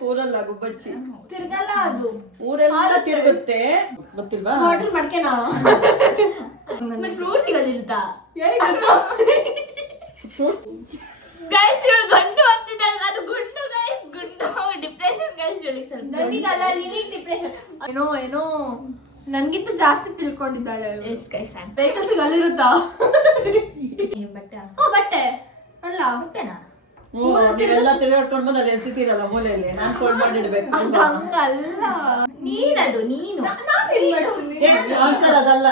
ಕೂರಲ್ಲ ಗುಬ್ಬಚ್ಚಿ ತಿರ್ಗಲ್ಲ ಅದು ಊರೆಲ್ಲ ತಿರುಗುತ್ತೆ ಗೊತ್ತಿಲ್ವಾ ಹೋಟೆಲ್ ಮಾಡ್ಕೆನಾ ಫ್ರೂಟ್ ಸಿಗೋದಿಲ್ತಾ ಫ್ರೂಟ್ಸ್ ಗೈಸ್ ಇವಳು ಗಂಡು ಅಂತಿದ್ದಾಳೆ ಅದು ಗುಂಡು ಗೈಸ್ ಗುಂಡು ಡಿಪ್ರೆಷನ್ ಗೈಸ್ ಇವಳಿಗೆ ಸ್ವಲ್ಪ ನನಗಲ್ಲ ನಿನಗೆ ಡಿಪ್ರೆಷನ್ ಏನೋ ನನ್ಗಿಂತ ಜಾಸ್ತಿ ತಿಳ್ಕೊಂಡಿದ್ದಾಳೆ ಎಸ್ ಗೈಸ್ ವೆಹಿಕಲ್ ಸಿಗಲ್ಲಿರುತ್ತಾ ಬಟ್ಟೆ ಬಟ್ಟೆ ಅಲ್ಲ ಬಟ್ಟೆನಾ ನೀವೆಲ್ಲ ತಿರುಗಾಡ್ಕೊಂಡು ಬಂದು ಅದು ಎಸಿತೀರಲ್ಲ ಮೂಲೆಯಲ್ಲಿ ನಾನು ಫೋನ್ ಮಾಡಿಡ್ಬೇಕು ಹಂಗಲ್ಲ ನೀನದು ನೀನು ನಾನು ಏನ್ ಮಾಡ್ತೀನಿ ಆನ್ಸರ್ ಅದಲ್ಲ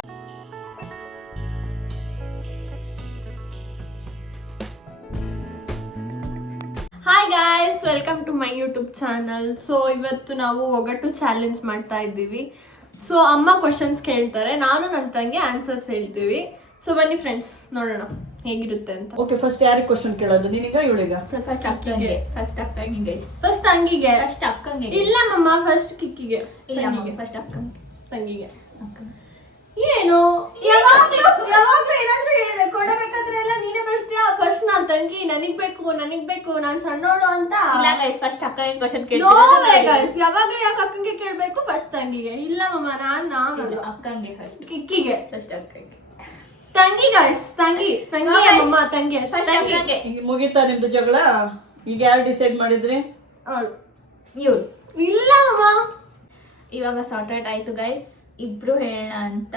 hi guys welcome to my YouTube channel. So ಇವತ್ತು ನಾವು ಒಗಟು ಚಾಲೆಂಜ್ ಮಾಡ್ತಾ ಇದ್ದೀವಿ. ಸೊ ಅಮ್ಮ ಕ್ವಶನ್ಸ್ ಕೇಳ್ತಾರೆ, ನಾನು ನನ್ನ ತಂಗಿ ಆನ್ಸರ್ಸ್ ಹೇಳ್ತೀವಿ. ಸೊ ಬನ್ನಿ ಫ್ರೆಂಡ್ಸ್ ನೋಡೋಣ ಹೇಗಿರುತ್ತೆ ಅಂತ. ಓಕೆ, ಫಸ್ಟ್ ಯಾರಿಗೆ ಕ್ವಶನ್ ಕೇಳೋದು, ನಿನಗ ಇವಳಿಗ? ಫಸ್ಟ್ ಅಕ್ಕಂಗೆ ಗೈಸ್ ಫಸ್ಟ್ ತಂಗಿಗೆ. ಫಸ್ಟ್ ಅಕ್ಕಂಗೆ ಇಲ್ಲ ಮಮ್ಮ, ಫಸ್ಟ್ ಕಿಕ್ಕಿಗೆ. ಇಲ್ಲ ಫಸ್ಟ್ ಅಕ್ಕಂಗೆ ತಂಗಿಗೆ. ಏನು ಯಾವಾಗ್ಲೂ ಏನಾದ್ರೂ ಕೊಡಬೇಕಾದ್ರೆ ಎಲ್ಲ ನೀನೇ ಬರ್ತೀಯಾ? ಫಸ್ಟ್ ನಾನ್ ತಂಗಿ, ನನಗ್ ಬೇಕು ನಾನ್ ಸಣ್ಣೋಳು ಅಂತ. ಇಲ್ಲ ಗೈಸ್ ಫಸ್ಟ್ ಅಕ್ಕಂಗೆ ಕ್ವಶನ್ ಕೇಳಿ. ಯಾವಾಗ್ಲೂ ಯಾಕೆ ಅಕ್ಕಂಗೆ ಕೇಳ್ಬೇಕು, ಫಸ್ಟ್ ತಂಗಿಗೆ? ಇಲ್ಲ ಮಮ್ಮ, ನಾನು ಅಕ್ಕಂಗೆ ಫಸ್ಟ್ ಕಿಕ್ಕಿಗೆ. ಫಸ್ಟ್ ಅಕ್ಕಂಗೆ ತಂಗಿ ಗೈಸ್, ತಂಗಿ ಅಮ್ಮ ತಂಗಿ ಫಸ್ಟ್ ಅಕ್ಕಂಗೆ. ಈಗ ಮುಗೀತಾ ನಿಮ್ದು ಜಗಳ? ಈಗ ಯಾರು ಡಿಸೈಡ್ ಮಾಡಿದ್ರಿ? ಇವ್ರು. ಇಲ್ಲ ಮಮ್ಮ, ಇವಾಗ ಸಾರ್ಟೆಡ್ ಆಯ್ತು ಗೈಸ್. ಇಬ್ರು ಹೇಳೋಣ ಅಂತ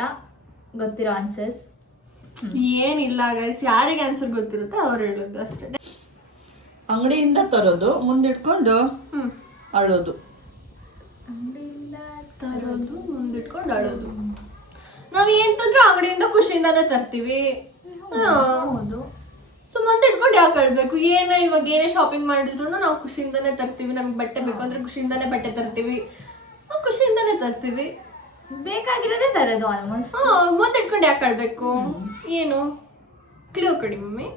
ಗೊತ್ತಿರೋ ಆನ್ಸರ್ಸ್ ಏನಿಲ್ಲ ಗೈಸ್, ಯಾರಿಗೆ ಆನ್ಸರ್ ಗೊತ್ತಿರುತ್ತೆ ಅವ್ರು ಹೇಳೋದು ಅಷ್ಟೇ. ಅಂಗಡಿಯಿಂದ ತರೋದು, ಮುಂದಿಟ್ಕೊಂಡು ಆಡೋದು. ಅಂಗಡಿಯಿಂದ ತರೋದು, ಮುಂದಿಟ್ಕೊಂಡು ಆಡೋದು. ನಾವ್ ಏನ್ ತಂದ್ರು ಅಂಗಡಿಯಿಂದ ಖುಷಿಯಿಂದಾನೇ ತರ್ತೀವಿ. ಹೌದು. ಸೊ ಮುಂದೆ ಇಟ್ಕೊಂಡು ಯಾಕೆ ಆಡ್ಬೇಕು? ಇವಾಗ ಏನೇ ಶಾಪಿಂಗ್ ಮಾಡಿದ್ರು ನಾವು ಖುಷಿಯಿಂದಾನೇ ತರ್ತೀವಿ. ನಮ್ಗೆ ಬಟ್ಟೆ ಬೇಕು ಅಂದ್ರೆ ಖುಷಿಯಿಂದಾನೇ ಬಟ್ಟೆ ತರ್ತೀವಿ, ನಾವು ಖುಷಿಯಿಂದಾನೇ ತರ್ತೀವಿ. ಬೇಕಾಗಿರೋದೇ ತರೋದು ಆಲ್ಮೋಸ್ಟ್. ಮುಂದೆ ಇಟ್ಕೊಂಡು ಯಾಕೆ ಆಡ್ಬೇಕು? ಏನು ಕ್ಲೂ ಕೊಡಿ ಮಮ್ಮಿ.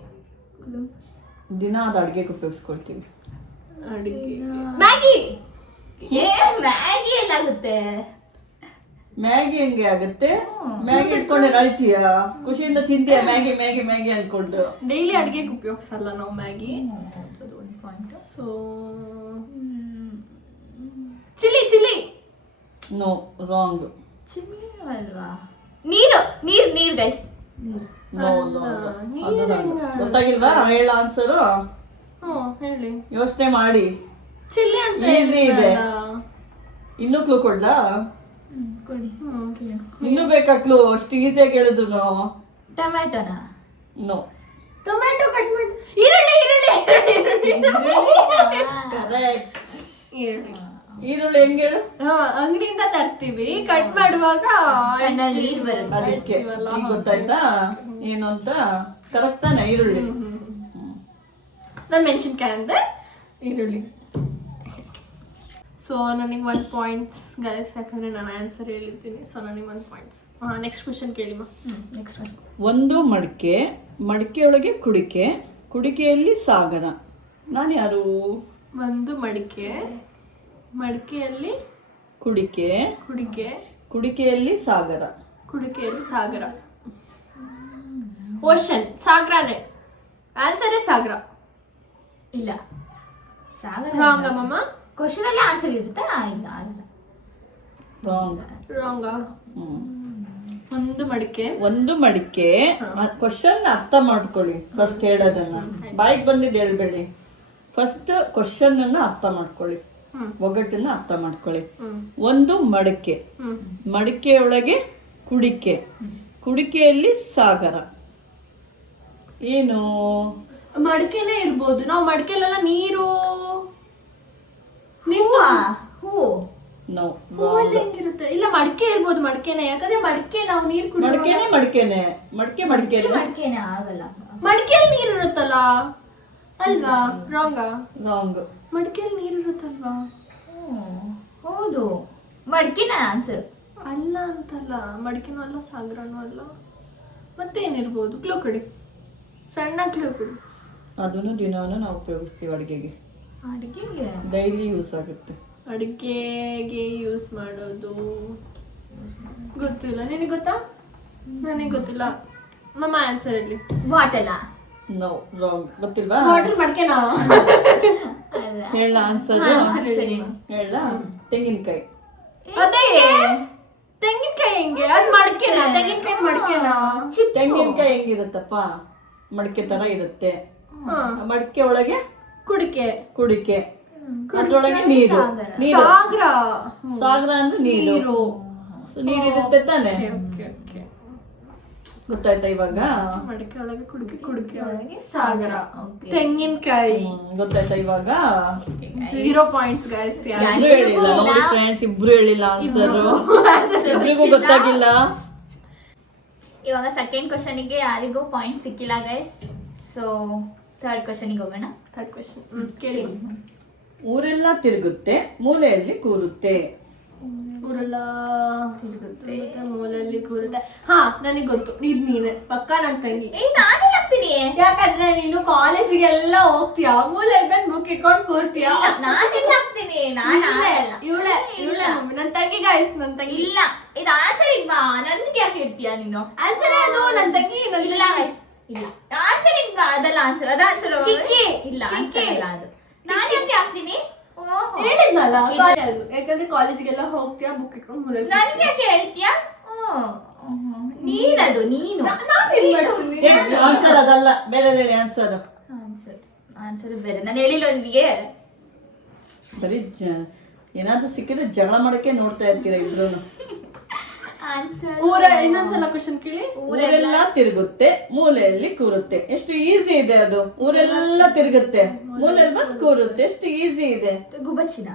ದಿನ ಅದು ಅಡ್ಗೆಗೆ ಉಪಯೋಗಿಸ್ಕೊಳ್ತೀವಿ. ಅಡಿಗೆ ಮ್ಯಾಗಿ. ಮ್ಯಾಗಿ ಎಲ್ಲಾಗುತ್ತೆ? ಮ್ಯಾಗಿ ಹೆಂಗೆ ಆಗುತ್ತೆ? ಮ್ಯಾಗಿ ಇಟ್ಕೊಂಡೆ ನಳಿತೀಯ? ಖುಷಿಯಿಂದ ತಿಂತೀಯ ಮ್ಯಾಗಿ ಮ್ಯಾಗಿ ಮ್ಯಾಗಿ ಅನ್ಕೊಂಡು? ಡೈಲಿ ಅಡ್ಗೆಗೆ ಉಪಯೋಗಿಸಲ್ಲ ನಾವು Maggi. So chilli. No, wrong. Chilli ಅಲ್ವಾ? ನೀರು ಗೈಸ್. ನೋ, ಗೊತ್ತಾಗಿಲ್ವಾ? ಹೇಳ ಆನ್ಸರು. ಹೇಳಿ, ಯೋಚನೆ ಮಾಡಿ. ಚಿಲ್ಲಿ ಅಂತ ಈಸಿ ಇದೆ. ಇನ್ನೂ ಕ್ಲೂ ಕೊಡ್ಲಾ? ಕೊಡಿ. ಇನ್ನೂ ಬೇಕಾ ಕ್ಲೂ? ಅಷ್ಟು ಈಸಿಯಾಗಿ ಹೇಳಿದ್ರು. ಟೊಮ್ಯಾಟೋನಾ? ನೋ. ಟೊಮ್ಯಾಟೊ ಕಟ್ ಮಾಡಿ. ಈರುಳ್ಳಿ. ಈರುಳ್ಳಿ ಹೆಂಗೆ ಹೇಳು? ಅಂಗಡಿಯಿಂದ ತರ್ತೀವಿ, ಕಟ್ ಮಾಡುವಾಗ ನೀರು ಬರುತ್ತೆ. ಅದಕ್ಕೆ ಈಗ ಗೊತ್ತಾಯ್ತಾ ಏನು ಅಂತ? ಕರೆಕ್ಟ್ ತಾನೆ? ಈರುಳ್ಳಿ. ನಾನು ಮೆಣಸಿನ್ಕಾಯಿ ಅಂದೆ, ಈರುಳ್ಳಿ. ಸೊ ನನಗೆ 1 ಪಾಯಿಂಟ್ಸ್ ಗೈಸ್, ಯಾಕಂದ್ರೆ ನಾನು ಆನ್ಸರ್ ಹೇಳಿದ್ದೀನಿ. ಸೊ ನನಗೆ 1 ಪಾಯಿಂಟ್ಸ್. ನೆಕ್ಸ್ಟ್ ಕ್ವಶನ್ ಕೇಳಿಮ್ಮ. ನೆಕ್ಸ್ಟ್ ಒಂದು ಮಡಿಕೆ, ಮಡಿಕೆಯೊಳಗೆ ಕುಡಿಕೆ, ಕುಡಿಕೆಯಲ್ಲಿ ಸಾಗರ. ನಾನು ಯಾರು? ಒಂದು ಮಡಿಕೆಯಲ್ಲಿ ಕುಡಿಕೆ, ಕುಡಿಕೆಯಲ್ಲಿ ಸಾಗರ. Ocean, ಸಾಗರನೇ answer. ಸಾಗರ ಇಲ್ಲ. ಸಾಗರ ರಾಂಗ್ ಅಮ್ಮಮ್ಮ. ಕ್ವಶನ್ ಅಲ್ಲಿ ಆನ್ಸರ್ ಇರುತ್ತಾ? ಇಲ್ಲ ಆಗಲ್ಲ. ರಾಂಗ್. ಒಂದು ಮಡಿಕೆ. ಕ್ವಶನ್ ಅರ್ಥ ಮಾಡ್ಕೊಳ್ಳಿ ಫಸ್ಟ್. ಹೇಳೋದನ್ನ ಬಾಯಿಗೆ ಬಂದಿದ್ದು ಹೇಳ್ಬೇಡಿ. ಫಸ್ಟ್ ಕ್ವಶನ್ ಅನ್ನ ಅರ್ಥ ಮಾಡ್ಕೊಳ್ಳಿ, ಒಗಟನ್ನ ಅರ್ಥ ಮಾಡ್ಕೊಳ್ಳಿ. ಒಂದು ಮಡಿಕೆ, ಮಡಿಕೆಯೊಳಗೆ ಕುಡಿಕೆ, ಕುಡಿಕೆಯಲ್ಲಿ ಸಾಗರ. ಏನು? ಮಡಿಕೆನೇ ಇರ್ಬೋದು. ನಾವು ಮಡಿಕೆಲೆಲ್ಲ ನೀರು ಹೂ. ನೋ, ಹೆಂಗಿರುತ್ತೆ? ಇಲ್ಲ, ಮಡಿಕೆ ಇರ್ಬೋದು. ಮಡಿಕೆನೆ, ಯಾಕಂದ್ರೆ ಮಡಿಕೆ ನಾವು ನೀರು ಮಡಿಕೆನೆ ಮಡಿಕೆನೆ ಆಗಲ್ಲ. ಮಡಿಕೆಯಲ್ಲಿ ನೀರು ಇರುತ್ತಲ್ಲ ಅಲ್ವಾ? ರಾಂಗ್. ಮಡಿಕೆಯಲ್ಲಿ ನೀರು ಇರುತ್ತಲ್ವಾ? ಹೌದು, ಮಡಿಕೆನ ಆನ್ಸರ್. ಅಲ್ಲ ಅಂತಲ್ಲ, ಮಡಿಕೆನೂ ಅಲ್ಲ, ಸಾಗರನೂ ಅಲ್ಲ. ಮತ್ತೇನಿರ್ಬೋದು? ಕ್ಲೂ ಕೊಡಿ, ಸಣ್ಣ ಕ್ಲೂ ಕೊಡಿ. ಅದನ್ನು ದಿನಾನು ನಾವು ಉಪಯೋಗಿಸ್ತೀವಿ ಅಡಿಗೆಗೆ. ಡೈಲಿ ಯೂಸ್ ಆಗುತ್ತೆ. ಅಡಿಗೆಗೆ ಯೂಸ್ ಮಾಡೋದು ಗೊತ್ತಿಲ್ಲ. ನಿನಗೆ ಗೊತ್ತಾ? ನನಗೆ ಗೊತ್ತಿಲ್ಲ. ಮಮ್ಮ ಆನ್ಸರ್ ಹೇಳಿ. ಬಾಟಲಾ? No wrong. ಗೊತ್ತಿಲ್ವಾ? ಬಾಟಲ್ ಮಡ್ಕೆನಾ? ಅಲ್ಲ. ಹೇಳ ಆನ್ಸರ್. ಸರಿ. ಹೇಳ. ತೆಂಗಿನಕಾಯಿ. ಅದೇ ತೆಂಗಿನಕಾಯಿ ಹೆಂಗೆ? ಅದ್ ಮಡ್ಕೆನಾ? ತೆಂಗಿನಕಾಯಿ ಮಡ್ಕೆನಾ? ತೆಂಗಿನಕಾಯಿ ಹೆಂಗಿರುತ್ತಪ್ಪ? ಮಡಕೆ ತರ ಇರುತ್ತೆ. ಮಡಕೆ ಒಳಗೆ ಕುಡಿಕೆ. ಕುಡಿಕೆ, ಅದ್ರೊಳಗೆ ನೀರು. ನೀರು ಸಾಗರ. ಸಾಗರ ಅಂದ್ರೆ ನೀರು. ನೀರಿರುತ್ತೆ ತಾನೆ? ಗೊತ್ತಾಯ್ತಾ ಇವಾಗ? ಮಡಕೆ ಒಳಗೆ ಕುಡಿಕೆ, ಕುಡಿಕೆ ಒಳಗೆ ಸಾಗರ. ತೆಂಗಿನಕಾಯಿ. ಗೊತ್ತಾಯ್ತಾ ಇವಾಗ? 0 points ಗೈಸ್. ಇಬ್ರು ಹೇಳಿಲ್ಲ ನೋಡಿ ಫ್ರೆಂಡ್ಸ್, ಇಬ್ರು ಹೇಳಿಲ್ಲ ಆನ್ಸರ್. ಇಬ್ರಿಗೂ ಗೊತ್ತಾಗಿಲ್ಲ. ಇವಾಗ ಸೆಕೆಂಡ್ ಕ್ವಶನ್ಗೆ ಯಾರಿಗೂ ಪಾಯಿಂಟ್ ಸಿಕ್ಕಿಲ್ಲ ಗೈಸ್. ಸೊ ಥರ್ಡ್ ಕ್ವಶನ್ಗೆ ಹೋಗೋಣ. ಥರ್ಡ್ ಕ್ವಶನ್ ಕೇಳಿ. ಊರೆಲ್ಲ ತಿರುಗುತ್ತೆ, ಮೂಲೆಯಲ್ಲಿ ಕೂರುತ್ತೆ. ಊರೆಲ್ಲ ತಿರುಗುತ್ತೆ, ಮೂಲೆಯಲ್ಲಿ ಕೂರುತ್ತೆ. ಹಾ, ನನಗೆ ಗೊತ್ತು. ಇದ್ ನೀನೆ ಪಕ್ಕ ನನ್ ತಂಗಿ. ನಾನೇ ಹಾಕ್ತೀನಿ. ಯಾಕಂದ್ರೆ ನೀನು ಕಾಲೇಜಿಗೆಲ್ಲ ಹೋಗ್ತೀಯಾ, ಮೂಲೆಗೆ ಬಂದು ಬುಕ್ ಇಟ್ಕೊಂಡು ಕೂರ್ತೀಯಾ. ನಾನೆಲ್ಲ ಹಾಕ್ತೀನಿ. ಇವಳೆ ನನ್ ತಂಗಿ ಗೈಸ್, ನನ್ ತಂಗಿ. ಇಲ್ಲ, ಇದು ಆನ್ಸರಿಗೆ ಬಾ. ನನ್ಗೆ ಯಾಕೆ ಇರ್ತೀಯ ನೀನು? ಆನ್ಸರ್ ಅದು ನನ್ ತಂಗಿ. ಇಲ್ಲ ಗೈಸ್, ಇಲ್ಲ ಆನ್ಸರಿಗೆ ಬಾ. ಅದಲ್ಲ ಆನ್ಸರ್, ಅದ ಆನ್ಸರ್. ಕಿಕ್ಕಿ. ಇಲ್ಲ, ಆನ್ಸರ್ ಇಲ್ಲ ಅದು. ನಾನು ಯಾಕೆ ಹಾಕ್ತೀನಿ? ಹೇಳಿದ್ನಲ್ಲ ಅದು. ಯಾಕಂದ್ರೆ ಕಾಲೇಜಿಗೆಲ್ಲ ಹೋಗ್ತೀಯಾ, ಬುಕ್ ಇಟ್ಕೊಂಡು ಮೂಲೆಗೆ. ನನ್ಗೆ ಯಾಕೆ ಹೇಳ್ತೀಯಾ? ನೀನದು, ನೀನು. ಆನ್ಸರ್ ಅದಲ್ಲ, ಬೇರೆ ಬೇರೆ ಆನ್ಸರ್. ಆನ್ಸರ್ ಬೇರೆ. ನಾನು ಹೇಳಿಲ್ಲ ನಿನಗೆ. ಬರೀ ಏನಾದ್ರೂ ಸಿಕ್ಕಿದ್ರೆ ಜಗಳ ಮಾಡಕ್ಕೆ ನೋಡ್ತಾ ಇರ್ತೀರ ಇಬ್ರು. ಆನ್ಸರ್ ಊರ. ಇನ್ನೊಂದ್ಸಲ ಕ್ವಶನ್ ಕೇಳಿ. ಊರೆಲ್ಲ ತಿರುಗುತ್ತೆ, ಮೂಲೆಯಲ್ಲಿ ಕೂರುತ್ತೆ. ಎಷ್ಟು ಈಸಿ ಇದೆ ಅದು. ಊರೆಲ್ಲ ತಿರುಗುತ್ತೆ, ಮೂಲೆಯಲ್ಲಿ ಬಂದು ಕೂರುತ್ತೆ. ಎಷ್ಟು ಈಸಿ ಇದೆ. ಗುಬಚ್ಚಿನ.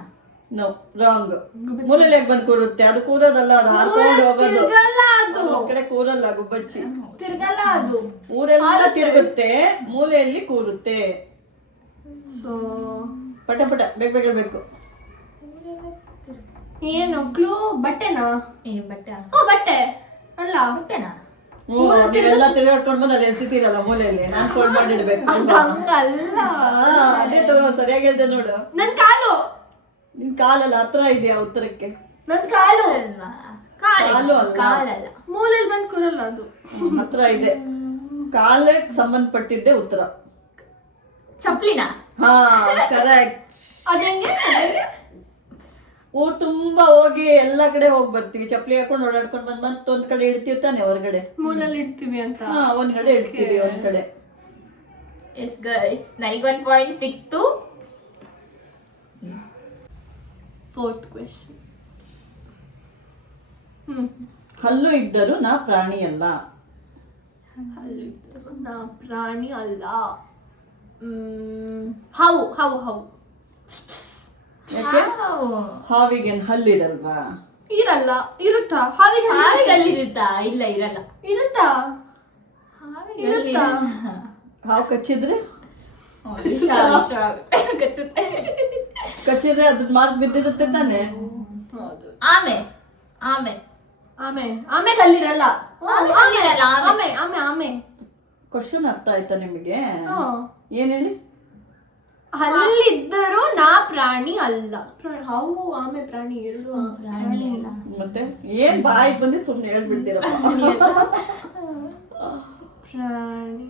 No wrong. ಮೂಲೆಯಲ್ಲಿ ಬಂದು ಕೂರುತ್ತೆ. ಅದು ಕೂರೋದಲ್ಲ, ಅದು ಹಾಕೊಂಡು ಹೋಗೋದು. ಆ ಕಡೆ ಕೂರಲ್ಲ ಗುಬ್ಬಚ್ಚಿ. ತಿರ್ಗಲ್ಲ ಅದು. ಊರೆಲ್ಲ ತಿರುಗುತ್ತೆ, ಮೂಲೆಯಲ್ಲಿ ಕೂರುತ್ತೆ. ಸೊ ಪಟ ಪಟ ಬೇಗ ಬೇಗ ಬೇಕು. ಏನು ಕ್ಲೂ? ಬಟ್ಟೆನಾ? ಬಟ್ಟೆ. ಬಟ್ಟೆ ಅಲ್ಲ. ಬಟ್ಟೆನಾ? ನೀವೆಲ್ಲ ತಿರುಗಾಡ್ಕೊಂಡ್ ಬಂದು ಅದೇ ಎಸಿತೀರಲ್ಲ ಮೂಲೆಯಲ್ಲಿ. ನಾನ್ ಫೋನ್ ಮಾಡಿಡ್ಬೇಕು. ಹಂಗಲ್ಲ. ಅದೇ ತಗೋ, ಸರಿಯಾಗಿ ಹೇಳ್ದೆ ನೋಡು. ನನ್ ಕಾಲು. ನಿನ್ ಕಾಲಲ್ಲ ಹತ್ರ ಇದೆಯಾ ಉತ್ತರಕ್ಕೆ? ನನ್ ಕಾಲು. ಕಾಲು ಅಲ್ಲ. ಕಾಲಲ್ಲ. ಮೂಲೆಯಲ್ಲಿ ಬಂದ್ ಕೂರಲ್ಲ ಅದು. ಹತ್ರ ಇದೆ. ಕಾಲಕ್ಕೆ ಸಂಬಂಧಪಟ್ಟಿದ್ದೆ ಉತ್ತರ. ಚಪ್ಲಿನ? ಹಾ, ಕರೆಕ್ಟ್. ಅದಂಗೆ ಊರ್ ತುಂಬಾ ಹೋಗಿ ಎಲ್ಲಾ ಕಡೆ ಹೋಗಿ ಬರ್ತೀವಿ. ಚಪ್ಲಿ ಹಾಕೊಂಡು ಓಡಾಡ್ಕೊಂಡ್ ಬಂದ್ ಮತ್ತೊಂದ್ ಕಡೆ ಇಡ್ತೀವಿ ತಾನೆ ಹೊರಗಡೆ. ಮೂಲೆಯಲ್ಲಿ ಇಡ್ತೀವಿ ಅಂತ. ಹಾ, ಒಂದ್ ಕಡೆ ಇಡ್ತೀವಿ, ಒಂದ್ ಕಡೆ. ಎಸ್ ಗೈಸ್, ನನಗೊಂದು ಪಾಯಿಂಟ್ ಸಿಕ್ತು. 4th question. ಹಲ್ಲು ಇದ್ದರೂ ನಾ ಪ್ರಾಣಿ ಅಲ್ಲ. ನಾ ಪ್ರಾಣಿ ಅಲ್ಲ. ಹಾವು. ಹಾವು. ಹಾವು. ಯಾಕೆ? ಹಾವಿಗೇನ್ ಹಲ್ಲಿರಲ್ವಾ? ಇರಲ್ಲ. ಇರುತ್ತಾ? ಹಾವಿಗೆ ಹಾವಿಗಲ್ಲಿರುತ್ತಾ? ಇಲ್ಲ, ಇರಲ್ಲ. ಇರುತ್ತಾ? ಇರುತ್ತಾ? ಹಾವು ಕಚ್ಚಿದ್ರೆ ಕಚ್ಚಿದ್ರೆ ಅದ್ರ ಮಾರ್ಕ್ ಬಿದ್ದಿರುತ್ತೆ ತಾನೆ. ಆಮೆ. ಆಮೆ. ಆಮೆ. ಆಮೆಗೆ ಅಲ್ಲಿರಲ್ಲ. ಅಲ್ಲಿರಲ್ಲ, ಆಮೆ. ಆಮೆ. ಆಮೆ. ಕ್ವಶನ್ ಅರ್ಥ ಆಯ್ತಾ ನಿಮಗೆ? ಏನ್ ಹೇಳಿ? ಹಲ್ಲಿದ್ದರೂ ನಾ ಪ್ರಾಣಿ ಅಲ್ಲ. ಹಾವು ಆಮೆ ಪ್ರಾಣಿ ಎರಡು ಪ್ರಾಣಿ ಅಲ್ಲ. ಮತ್ತೆ ಏನ್ ಬಾಯಿ ಬಂದಿದ್ ಸುಮ್ನೆ ಹೇಳ್ಬಿಡ್ತೀರಪ್ಪ. ಪ್ರಾಣಿ.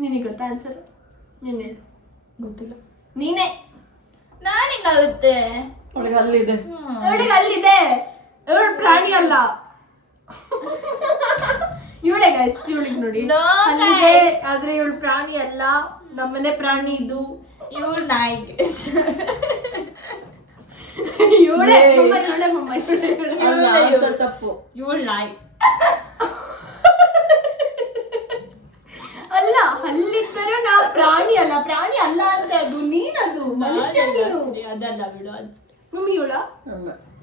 ನಿನಗೆ ಗೊತ್ತಾ ಆನ್ಸರ್? ನೀನ್ ಹೇಳು. ಗೊತ್ತಿಲ್ಲ. ನೀನೇ. ನಾನಿಗಾಗುತ್ತೆ. ಅವಳಿಗೆ ಹಲ್ಲಿದೆ. ಇವಳಿಗೆ ಅಲ್ಲಿದೆ. ಇವಳು ಪ್ರಾಣಿ ಅಲ್ಲ. ಇವಳೆ ಗೈಸ್, ಇವಳಿಗೆ ನೋಡಿ ಅಲ್ಲಿದೆ, ಆದ್ರೆ ಇವಳು ಪ್ರಾಣಿ ಅಲ್ಲ. ನಮ್ಮನೆ ಪ್ರಾಣಿ ಇದು. ಇವಳು ನಾಯಿ. ಇವಳೆ ತಪ್ಪು. ಇವಳು ನಾಯಿ ಅಲ್ಲ. ಅಲ್ಲಿದ್ದರೂ ನಾವು ಪ್ರಾಣಿ ಅಲ್ಲ. ಪ್ರಾಣಿ ಅಲ್ಲ ಅಂತ ಅದು. ನೀನದು ಮನುಷ್ಯ. ನೀನು ಅದಲ್ಲ ಬಿಡು. ಮಮ್ಮಿ ಇವಳ.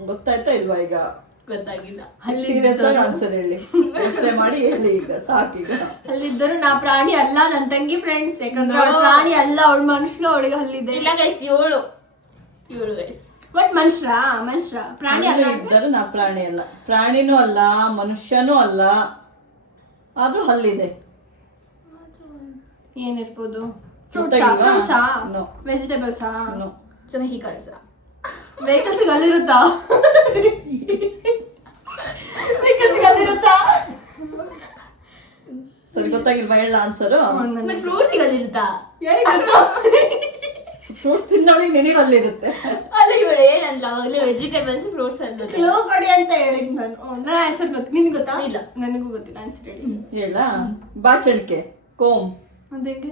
ಗೊತ್ತಾಯ್ತಾ ಇಲ್ವಾ ಈಗ? ಗೊತ್ತಾಗಿಲ್ಲ. ಆನ್ಸರ್ ಹೇಳಿ, ಯೋಚನೆ ಮಾಡಿ ಹೇಳಿ ಈಗ, ಸಾಕೀಗ. ಅಲ್ಲಿದ್ದರೂ ನಾ ಪ್ರಾಣಿ ಅಲ್ಲ ನನ್ ತಂಗಿ ಫ್ರೆಂಡ್ಸ್. ಯಾಕಂದ್ರೆ ಅವಳು ಪ್ರಾಣಿ ಅಲ್ಲ, ಅವಳು ಮನುಷ್ಯ. ಅವಳಿಗೆ ಹಲ್ಲಿದೆ. ಇಲ್ಲ ಗೈಸ್, ಇವಳು ಗೈಸ್. ಬಟ್ ಮನುಷ್ಯ ಪ್ರಾಣಿ ಅಲ್ಲ. ಇದ್ದರೂ ನಾ ಪ್ರಾಣಿ ಅಲ್ಲ. ಪ್ರಾಣಿನೂ ಅಲ್ಲ, ಮನುಷ್ಯನೂ ಅಲ್ಲ, ಆದ್ರೂ ಹಲ್ಲಿದೆ. ಏನಿರ್ಬೋದು? ಗೊತ್ತಾಗಿಲ್ವಾ? ಫ್ರೂಟ್ಸಾ? No. ವೆಜಿಟೇಬಲ್ಸಾ? No. ವೆಹಿಕಲ್ಸ್. ವೆಹಿಕಲ್ಸ್ ಅಲ್ಲಿರುತ್ತಾ? ವೆಹಿಕಲ್ಸ್ ಅಲ್ಲಿರುತ್ತಾ? ಸರಿ ಗೊತ್ತಾಗಿಲ್ವಾ ಹೇಳ ಆನ್ಸರು? ಫ್ರೂಟ್ ಸಿಗೋದಿರುತ್ತಾ? ಫ್ರೂಟ್ಸ್ ತಿನ್ನೋಳಿಗೆ ನೆನಪಲ್ಲಿರುತ್ತೆ. ಅಲ್ಲ ಇವಳು ಏನಲ್ಲ ಅವಾಗಲೇ ವೆಜಿಟೇಬಲ್ಸ್ ಫ್ರೂಟ್ಸ್ ಅಂತ ಕ್ಲೂ ಕೊಡಿ ಅಂತ ಹೇಳಿದ್ ನಾನು. ನನ್ನ ಆನ್ಸರ್ ಗೊತ್ತು, ನಿನ್ಗೆ ಗೊತ್ತಾ? ಇಲ್ಲ. ನನಗೂ ಗೊತ್ತಿಲ್ಲ ಆನ್ಸರ್ ಹೇಳಿ. ಹೇಳ ಬಾಚಣಿಕೆ, ಕೋಮ್, ಅದೇಂಗೆ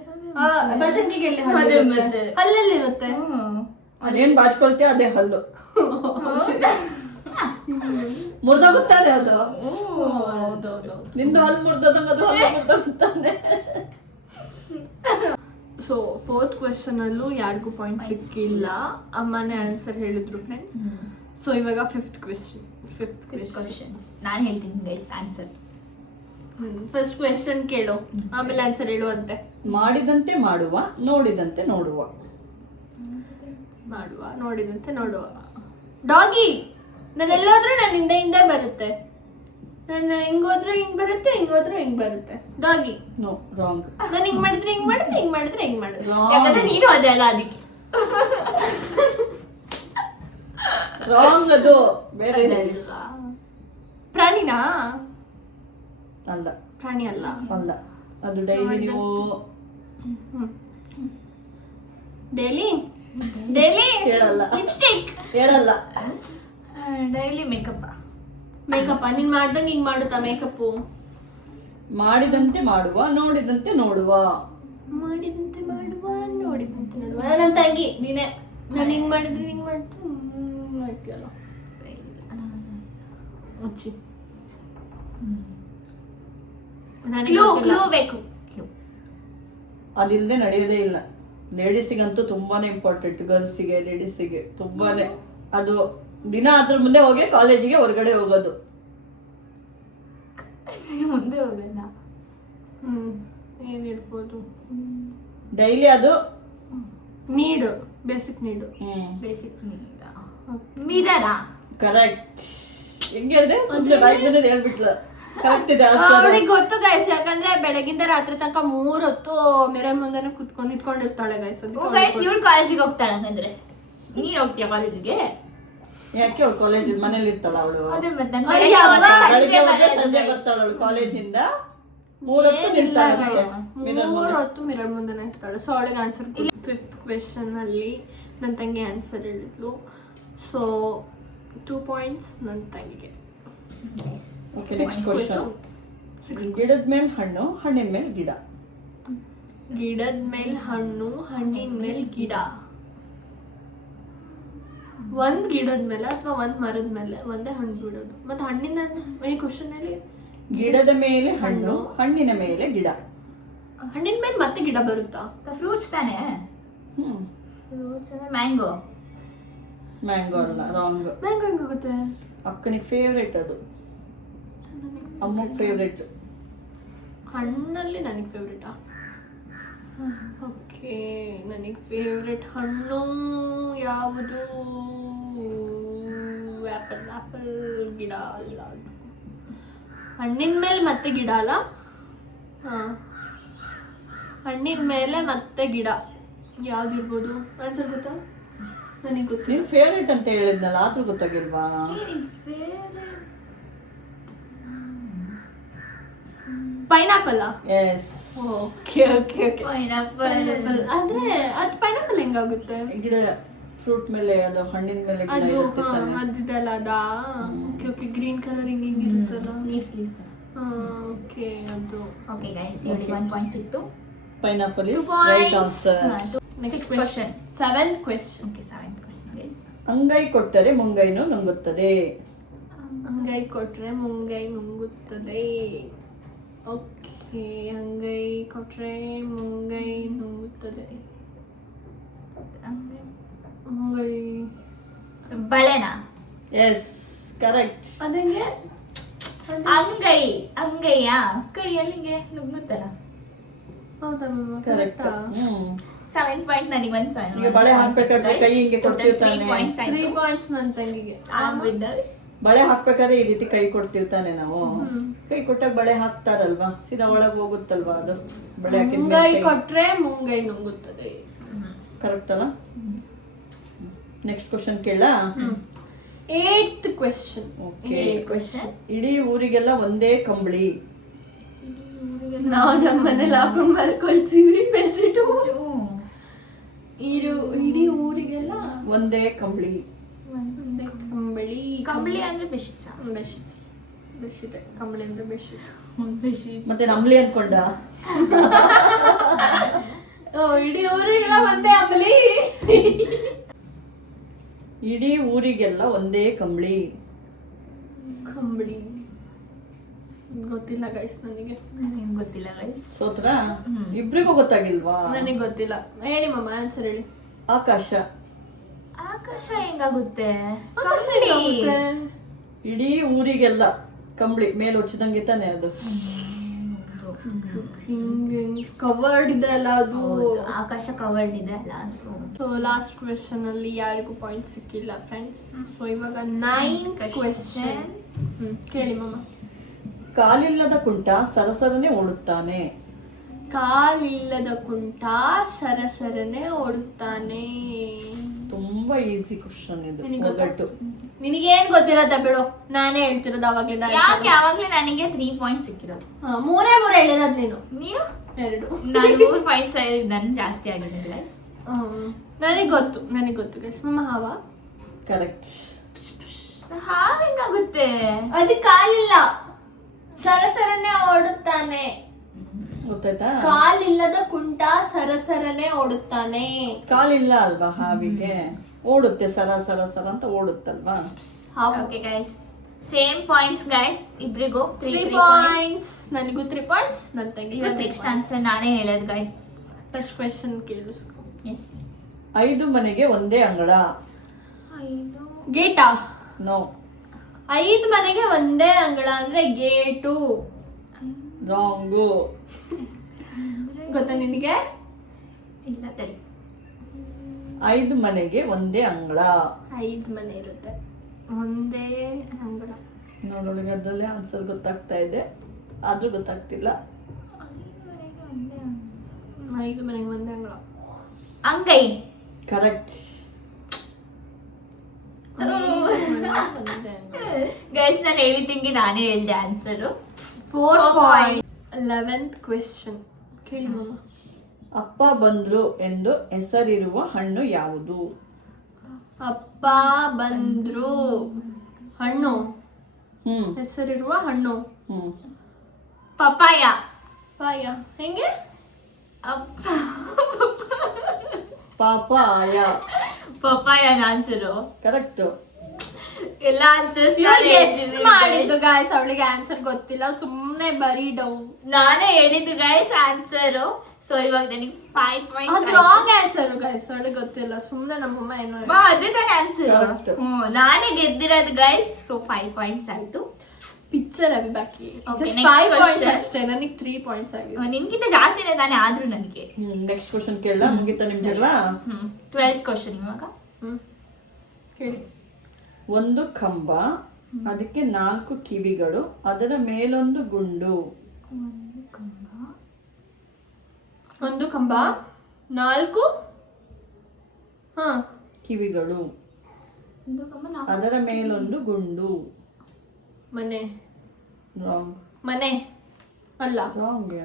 ಬಚನ್ಕಿಗೆ ಎಲ್ಲಿ ಅದೇ ಮತ್ತೆ. ಅಲ್ಲಲ್ಲಿ ಇರುತ್ತೆ. ಅದೇನ್ ಬಾಚ್ಕೊಳ್ತೀಯ ಅದೇ ಹಲ್ಲು. ಮುರ್ದೋಗುತ್ತಾನೆ ಅದು. ಹೌದೌದು. ನಿಂದು ಹಲ್ಲು ಮುರ್ದೋದಂಗ ಅದು ಹಲ್ಲು ಮುರ್ದೋಗುತ್ತಾನೆ. ಸೊ 4th ಕ್ವೆಶ್ಚನ್ ಅಲ್ಲೂ ಯಾರಿಗೂ ಪಾಯಿಂಟ್ ಸಿಕ್ಕಿಲ್ಲ, ಅಮ್ಮನೇ ಆನ್ಸರ್ ಹೇಳಿದ್ರು ಫ್ರೆಂಡ್ಸ್. ಸೊ ಇವಾಗ 5th ಕ್ವೆಶ್ಚನ್. ಕ್ವಶನ್ಸ್ ನಾನು ಹೇಳ್ತೀನಿ ಗೈಸ್ ಆನ್ಸರ್. ಫಸ್ಟ್ ಕ್ವೆಶ್ಚನ್ ಕೇಳು, ಆಮೇಲೆ ಆನ್ಸರ್ ಹೇಳುವಂತೆ. ಮಾಡಿದಂತೆ ಮಾಡುವ, ನೋಡಿದಂತೆ ನೋಡುವ. ಮಾಡುವ, ನೋಡಿದಂತೆ ನೋಡುವ. ಡಾಗಿ. ನಾನು ಎಲ್ಲೋದ್ರೂ ನನ್ನ ಹಿಂದೆ ಬರುತ್ತೆ. ನಾನು ಹಿಂಗೋದ್ರೂ ಹಿಂಗ್ ಬರುತ್ತೆ, ಹಿಂಗೋದ್ರೂ ಹಿಂಗ್ ಬರುತ್ತೆ. ಡಾಗಿ. No, wrong. ನಾನು ಹಿಂಗ್ ಮಾಡಿದ್ರೆ ಹಿಂಗ್ ಮಾಡುತ್ತೆ, ಹಿಂಗ್ ಮಾಡಿದ್ರೆ ಹಿಂಗ್ ಮಾಡುತ್ತೆ. ಯಾಕಂದ್ರೆ ನೀನು ಅದೇ ಅಲ್ಲ ಅದಕ್ಕೆ. ರಾಂಗ್, ಅದು ಬೇರೆ ಪ್ರಾಣಿನಾ? ಅಲ್ಲ, ಪ್ರಾಣಿ ಅಲ್ಲ. ಅಲ್ಲ. ಅದು ಡೈಲಿ ನೀವು ಡೈಲಿ ಹೇಳಲ್ಲ. ಲಿಪ್ಸ್ಟಿಕ್ ಹೇಳಲ್ಲ. Daily makeup. ಮೇಕಪ್ ನೀನ್ ಮಾಡ್ದಂಗೆ ಹಿಂಗ್ ಮಾಡುತ್ತಾ ಮೇಕಪ್? ಮಾಡಿದಂತೆ ಮಾಡುವ, ನೋಡಿದಂತೆ ನೋಡುವ. ಮಾಡಿದಂತೆ ಮಾಡುವ, ನೋಡಿದಂತೆ ನೋಡುವ. ನನ್ನ ತಂಗಿ ನೀನೆ. ನಾನು ಹಿಂಗ್ ಮಾಡಿದ್ರೆ ಹಿಂಗ್ ಮಾಡ್ತೀಯಲ್ಲ. ಕ್ಲೂ ಬೇಕು. ಅದಿಲ್ಲದೆ ನಡೆಯೋದೇ ಇಲ್ಲ. ಲೇಡೀಸಿಗಂತೂ ತುಂಬಾನೇ ಇಂಪಾರ್ಟೆಂಟ್, ಗರ್ಲ್ಸಿಗೆ ಲೇಡೀಸಿಗೆ ತುಂಬಾನೇ. ಅದು ದಿನ ಅದ್ರ ಮುಂದೆ ಹೋಗಿ ಕಾಲೇಜಿಗೆ ಹೊರಗಡೆ ಹೋಗೋದು. ಮುಂದೆ ಹೋಗೋಣ. ಏನ್ ಇರ್ಬೋದು? ಡೈಲಿ ಅದು ನೀಡು, ಬೇಸಿಕ್ ನೀಡು. ಬೇಸಿಕ್ ಮಿರರಾ? ಕರೆಕ್ಟ್. ಹೆಂಗೆ ಹೇಳಿದೆ? ಹೇಳ್ಬಿಟ್ಲ. ಕರೆಕ್ಟ್ ಇದೆ. ಅವಳಿಗೆ ಗೊತ್ತು ಗೈಸ್, ಯಾಕಂದ್ರೆ ಬೆಳಗಿಂದ ರಾತ್ರಿ ತನಕ 3 ಹೊತ್ತು ಮಿರರ್ ಮುಂದೆನೆ ನಿಂತ್ಕೊಂಡಿರ್ತಾಳೆ ಗೈಸ್. ಇವಳು ಕಾಲೇಜಿಗೆ ಹೋಗ್ತಾಳೆ ಹಂಗಂದ್ರೆ. ನೀನ್ ಹೋಗ್ತೀಯ ಕಾಲೇಜಿಗೆ? ಯಾಕೆ ಅವಳು ಕಾಲೇಜ್ ಮನೇಲಿ ಇರ್ತಾಳ ಅವಳು? ಅದೇ ಮತ್ತೆ ಸಂಜೆ ಬರ್ತಾಳ ಅವಳು ಕಾಲೇಜಿಂದ. 3 ಹೊತ್ತು ಮಿರರ್ ಮುಂದೆನೆ ಇರ್ತಾಳೆ. ಸೊ ಅವಳಿಗೆ ಆನ್ಸರ್. 5th ಕ್ವೆಶ್ಚನ್ ಅಲ್ಲಿ ನನ್ನ ತಂಗಿ ಆನ್ಸರ್ ಹೇಳಿದ್ಲು. ಸೊ 2 ಪಾಯಿಂಟ್ಸ್ ನನ್ನ ತಂಗಿಗೆ. Okay, next question. ಗಿಡದ ಮೇಲೆ ಹಣ್ಣು, ಹಣ್ಣಿನ ಮೇಲೆ ಗಿಡ. ಗಿಡದ ಮೇಲೆ ಹಣ್ಣು, ಹಣ್ಣಿನ ಮೇಲೆ ಗಿಡ. ಒಂದ್ ಗಿಡದ ಮೇಲೆ ಅಥವಾ ಒಂದ್ ಮರದ ಮೇಲೆ ಒಂದೇ ಹಣ್ಣು ಬಿಡೋದು. ಮತ್ತೆ ಹಣ್ಣಿನ ಈ ಕ್ವಶನ್ ಹೇಳಿ. ಗಿಡದ ಮೇಲೆ ಹಣ್ಣು, ಹಣ್ಣಿನ ಮೇಲೆ ಗಿಡ. ಹಣ್ಣಿನ ಮೇಲೆ ಮತ್ತೆ ಗಿಡ ಬರುತ್ತಾ? ಫ್ರೂಟ್ಸ್ ತಾನೆ. ಫ್ರೂಟ್ಸ್ ಅಂದ್ರೆ ಮ್ಯಾಂಗೋ. ಮ್ಯಾಂಗೋ ಅಲ್ಲ, ರಾಂಗ್. ಮ್ಯಾಂಗೋ ಹೆಂಗಾಗುತ್ತೆ? ಅಕ್ಕನಿಗೆ ಫೇವ್ರೇಟ್ ಅದು, ಅಮ್ಮಗ್ ಫೇವ್ರೇಟ್. ಹಣ್ಣಲ್ಲಿ ನನಗೆ ಫೇವ್ರೇಟಾ? ಓಕೆ, ನನಗೆ ಫೇವ್ರೇಟ್ ಹಣ್ಣು ಯಾವುದು? ಆ್ಯಪಲ್. ಆ್ಯಪಲ್ ಗಿಡ ಅಲ್ಲ. ಹಣ್ಣಿನ ಮೇಲೆ ಮತ್ತೆ ಗಿಡ ಅಲ್ಲ? ಹಾಂ, ಹಣ್ಣಿನ ಮೇಲೆ ಮತ್ತೆ ಗಿಡ ಯಾವ್ದಿರ್ಬೋದು? ಆನ್ಸರ್ ಗೊತ್ತಾ? ನನಗೆ ಗೊತ್ತಿಲ್ಲ. ನಿನ್ ಫೇವ್ರೇಟ್ ಅಂತ ಹೇಳಿದ್ನಲ್ಲ, ಆದ್ರೂ ಗೊತ್ತಾಗಿಲ್ವಾ? Pineapple. Yes. Okay okay okay. Pineapple ಆದ್ರೆ ಅದು ಪೈನಾಪಲ್ ಹೆಂಗಾಗುತ್ತೆ? ಗಿಡ ಫ್ರೂಟ್ ಮೇಲೆ, ಅದು ಹಣ್ಣಿನ ಮೇಲೆ ಗಿಡ ಅದು ಇರುತ್ತೆ ತಾನೆ. ಅದಿದಲ್ಲ ಅದಾ? ಓಕೆ ಓಕೆ, ಗ್ರೀನ್ ಕಲರ್ ಹಿಂಗಿರುತ್ತಲ್ಲ. ಲೀವ್ಸ್. ಓಕೆ, ಅದು. ಓಕೆ ಗೈಸ್, ಇವಳಿಗೆ 1 ಪಾಯಿಂಟ್ ಸಿಕ್ತು. Pineapple Two is right points. Answer. Next question, 7th question. Okay, 7th question guys. ಅಂಗೈ ಕೊಟ್ಟರೆ ಮುಂಗೈನು ನುಂಗುತ್ತದೆ. ಅಂಗೈ ಕೊಟ್ರೆ ಮುಂಗೈ ನುಂಗುತ್ತದೆ. ಓಕೆ, ಅಂಗೈ ಕೊಟ್ರೆ ಮುಂಗೈ ನುಂಗುತ್ತದೆ. ಮುಂಗೈ ಬಳೆನಾ? S, correct. ಅದಂಗೆ ಅಂಗೈ. ಅಂಗೈಯಾ? ಕೈಯಲ್ಲಿಗೆ ನುಗ್ಗುತ್ತಲ್ಲ. ಹೌದಾ? ಕರೆಕ್ಟ್. 7 ಪಾಯಿಂಟ್ ನನಗೆ 1 ಪಾಯಿಂಟ್. ಈಗ ಬಳೆ ಹಾಕ್ಬೇಕಾದ್ರೆ ಕೈ ಹಿಂಗೆ ಕೊಡ್ತಿರ್ತಾನೆ. 3 ಪಾಯಿಂಟ್ಸ್ ನನ್ನ ತಂಗಿಗೆ. ಬಳೆ ಹಾಕ್ಬೇಕಾದ್ರೆ ಈ ರೀತಿ ಕೈ ಕೊಡ್ತಿರ್ತಾನೆ ನಾವು. ಕೈ ಕೊಟ್ಟಾಗ ಬಳೆ ಹಾಕ್ತಾರಲ್ವಾ, ಸೀದಾ ಒಳಗೆ ಹೋಗುತ್ತಲ್ವಾ ಅದು. ಬಳೆ ಮುಂಗೈ ಕೊಟ್ರೆ ಮುಂಗೈ ನುಂಗುತ್ತದೆ. ಕರೆಕ್ಟ್ ಅಲ್ಲ? ನೆಕ್ಸ್ಟ್ ಕ್ವಶನ್ ಕೇಳಾ? 8th question. ಓಕೆ. ಕ್ವೆಶ್ಚನ್. ಇಡೀ ಊರಿಗೆಲ್ಲ ಒಂದೇ ಕಂಬಳಿ. ಇಡೀ ನಾವು ನಮ್ಮ ಮನೇಲಿ ಹಾಕೊಂಡು ಮಲ್ಕೊಳ್ತೀವಿ ಬೆಡ್ಶೀಟು. ಇಡೀ ಊರಿಗೆಲ್ಲ ಒಂದೇ ಕಂಬಳಿ. ಕಂಬಳಿ. ಕಂಬಳಿ ಅಂದ್ರೆ ಬೆಡ್ಶೀಟ್. ಬೆಡ್ಶೀಟ್ ಕಂಬಳಿ ಅಂದ್ರೆ ಬೆಡ್ಶೀಟ್. ಮತ್ತೆ ನಂಬ್ಲಿ ಅನ್ಕೊಂಡ. ಇಡೀ ಊರಿಗೆಲ್ಲ ಒಂದೇ ಅಂಬಲಿ. ಇಡೀ ಊರಿಗೆಲ್ಲ ಒಂದೇ ಕಂಬಳಿ. ಕಂಬಳಿ ಗೊತ್ತಿಲ್ಲ ಗೈಸ್ ನನಗೆ. ನಿಮ್ಗೆ ಗೊತ್ತಿಲ್ಲ ಗೈಸ್. ಸೋತ್ರ ಇಬ್ರಿಗೂ ಗೊತ್ತಾಗಿಲ್ವಾ? ನನಗೆ ಗೊತ್ತಿಲ್ಲ. ಹೇಳಿ ಮಮ್ಮ ಆನ್ಸರ್ ಹೇಳಿ. ಆಕಾಶ. ಆಕಾಶ ಹೆಂಗಾಗುತ್ತೆ? ಆಕಾಶ ಕಂಬಳಿ. ಹೇಗಾಗುತ್ತೆ? ಇಡೀ ಊರಿಗೆಲ್ಲ ಕಂಬಳಿ ಮೇಲೆ ಹೊಚ್ಚಿದಂಗೆ ತಾನೆ ಅದು. ಕವರ್ಡ್ ಇದೆ ಅಲ್ಲ ಅದು. ಹೌದು, ಆಕಾಶ ಕವರ್ಡ್ ಇದೆ ಅಲ್ಲ. ಸೊ ಲಾಸ್ಟ್ ಕ್ವೆಶ್ಚನ್ ಅಲ್ಲಿ ಯಾರಿಗೂ ಪಾಯಿಂಟ್ ಸಿಕ್ಕಿಲ್ಲ ಫ್ರೆಂಡ್ಸ್. ಸೊ ಇವಾಗ 9th ಕ್ವೆಶ್ಚನ್. ಕೇಳಿ ಮಮ್ಮ. ಕಾಲಿಲ್ಲದ ಕುಂಟ ಸರಸರನೆ ಓಡುತ್ತಾನೆ. ಕಾಲಿಲ್ಲದ ಕುಂಟ ಸರಸರನೆ ಓಡುತ್ತಾನೆ. ತುಂಬಾ ಈಸಿ ಕ್ವಶನ್ ಇದು. ನಿನಗೆ ಗೊತ್ತಾ? ಒಗಟು. ನಿನಗೇನ್ ಗೊತ್ತಿರತ್ತ ಬಿಡು, ನಾನೇ ಹೇಳ್ತಿರೋದು ಅವಾಗ್ಲಿಂದ. ಯಾಕೆ ಯಾವಾಗ್ಲೇ ನನಗೆ 3 ಪಾಯಿಂಟ್ ಸಿಕ್ಕಿರೋದು? ಮೂರೇ ಹೇಳಿರೋದು ನೀನು. ನೀನು 2. ನಾನು 3 ಪಾಯಿಂಟ್ಸ್ ನನ್ ಜಾಸ್ತಿ ಆಗಿದೆ ಗೈಸ್. ನನಗೆ ಗೊತ್ತು ಗೈಸ್. ಮಮ್ಮ ಹಾವ ಕರೆಕ್ಟ್. ಹಾವ್ ಹೆಂಗಾಗುತ್ತೆ? ಅದಕ್ಕೆ ಕಾಲಿಲ್ಲ, ಸರಸರನೆ ಓಡುತ್ತಾನೆ. ಗೊತ್ತಾಯ್ತಾ? ಕಾಲಿಲ್ಲದ ಕುಂಟ ಸರಸರನೆ ಓಡುತ್ತಾನೆ. ಕಾಲಿಲ್ಲ ಅಲ್ವಾ ಹಾವಿಗೆ? ಓಡುತ್ತೆ ಸರ ಸರ ಸರ ಅಂತ ಓಡುತ್ತಲ್ವಾ? Okay guys, same points guys ಇಬ್ರಿಗೂ. 3 ಪಾಯಿಂಟ್ಸ್. ನನಗೂ 3 ಪಾಯಿಂಟ್ಸ್. ನನ್ನ ತಂಗಿ ಇವತ್ತು ನೆಕ್ಸ್ಟ್ ಆನ್ಸರ್ ನಾನೇ ಹೇಳೋದು ಗೈಸ್. ಫಸ್ಟ್ ಕ್ವೆಶ್ಚನ್ ಕೇಳಿಸ್ಕೊ. ಎಸ್. 5 ಮನೆಗೆ ಒಂದೇ ಅಂಗಳ. 5 ಗೇಟಾ? ನೋ. 5 ಮನೆಗೆ ಒಂದೇ ಅಂಗಳ ಅಂದ್ರೆ ಗೇಟು. ರಾಂಗು. ಗೊತ್ತಾ ನಿನಗೆ? ಇಲ್ಲ ತಡಿ. 5 ಮನೆಗೆ ಒಂದೇ ಅಂಗಳ. 5 ಮನೆ ಇರುತ್ತೆ, ಒಂದೇ ಅಂಗಳ. ನೋಡೊಳಗೆ ಅದ್ರಲ್ಲೇ ಆನ್ಸರ್ ಗೊತ್ತಾಗ್ತಾ ಇದೆ, ಆದ್ರೂ ಗೊತ್ತಾಗ್ತಿಲ್ಲ. 5 ಮನೆಗೆ ಒಂದೇ ಅಂಗಳ. ಅಂಗೈ. ಕರೆಕ್ಟ್. ಗೈಸ್ ನಾನು ಹೇಳಿದ್ದಂಗೆ ನಾನೇ ಹೇಳಿದೆ ಆನ್ಸರು. 4 ಪಾಯಿಂಟ್. 11th ಕ್ವೆಶ್ಚನ್ ಕೇಳಿ ಮಮ್ಮ. ಅಪ್ಪ ಬಂದ್ರು ಎಂದು ಹೆಸರಿರುವ ಹಣ್ಣು ಯಾವುದು? ಅಪ್ಪ ಬಂದ್ರು. ಹಣ್ಣು ಹೆಸರಿರುವ ಹಣ್ಣು. ಪಪಾಯ. ಪಾಯ ಹೆಂಗೆ? ಪಾಪಾಯ. Papaya answer. ಕರೆಕ್ಟ್. ಎಲ್ಲ ಆನ್ಸರ್ಸ್ ಮಾಡಿದ್ದು ಗಾಯ್ಸ್. ಅವಳಿಗೆ ಆನ್ಸರ್ ಗೊತ್ತಿಲ್ಲ, ಸುಮ್ನೆ ಬರೀ ಡೌ. ನಾನೇ ಹೇಳಿದ್ದು ಗೈಸ್ ಆನ್ಸರು. ಸೊ ಇವಾಗ ನನಗೆ 5 ಪಾಯಿಂಟ್ಸ್. ಅದು ರಾಂಗ್ ಆನ್ಸರ್ ಗಾಯ್ಸ್, ಅವಳಿಗೆ ಗೊತ್ತಿಲ್ಲ, ಸುಮ್ನೆ ನಮ್ಮಮ್ಮ ಏನೋ. ಅದೇ ತಾನೇ ಆನ್ಸರ್. ನಾನೇ ಗೆದ್ದಿರೋದು ಗೈಸ್. ಸೊ 5 ಪಾಯಿಂಟ್ಸ್ ಆಯ್ತು. ಪಿಕ್ಚರ್ ಅವಿ ಬಾಕಿ. Okay, Just next 5 points question. ಅಷ್ಟೇ. ನನಗೆ 3 ಪಾಯಿಂಟ್ಸ್ ಆಗಿದೆ. ನಿನ್ಗಿಂತ ಜಾಸ್ತಿನೇ ತಾನೇ ಆದ್ರೂ ನನಗೆ. ನೆಕ್ಸ್ಟ್ ಕ್ವಶನ್ ಕೇಳ. ಮುಗಿತಾ ನಿಮ್ ಜಗಳ? 12th ಕ್ವಶನ್ ಇವಾಗ. ಹೇಳಿ. ಒಂದು ಕಂಬ, ಅದಕ್ಕೆ 4 ಕಿವಿಗಳು, ಅದರ ಮೇಲೊಂದು ಗುಂಡು. ಒಂದು ಕಂಬ, 4 ಕಿವಿಗಳು, ಅದರ ಮೇಲೊಂದು ಗುಂಡು. ಮನೆ. ರಾಂಗ್. ಮನೆ ಅಲ್ಲ. ರಾಂಗ್.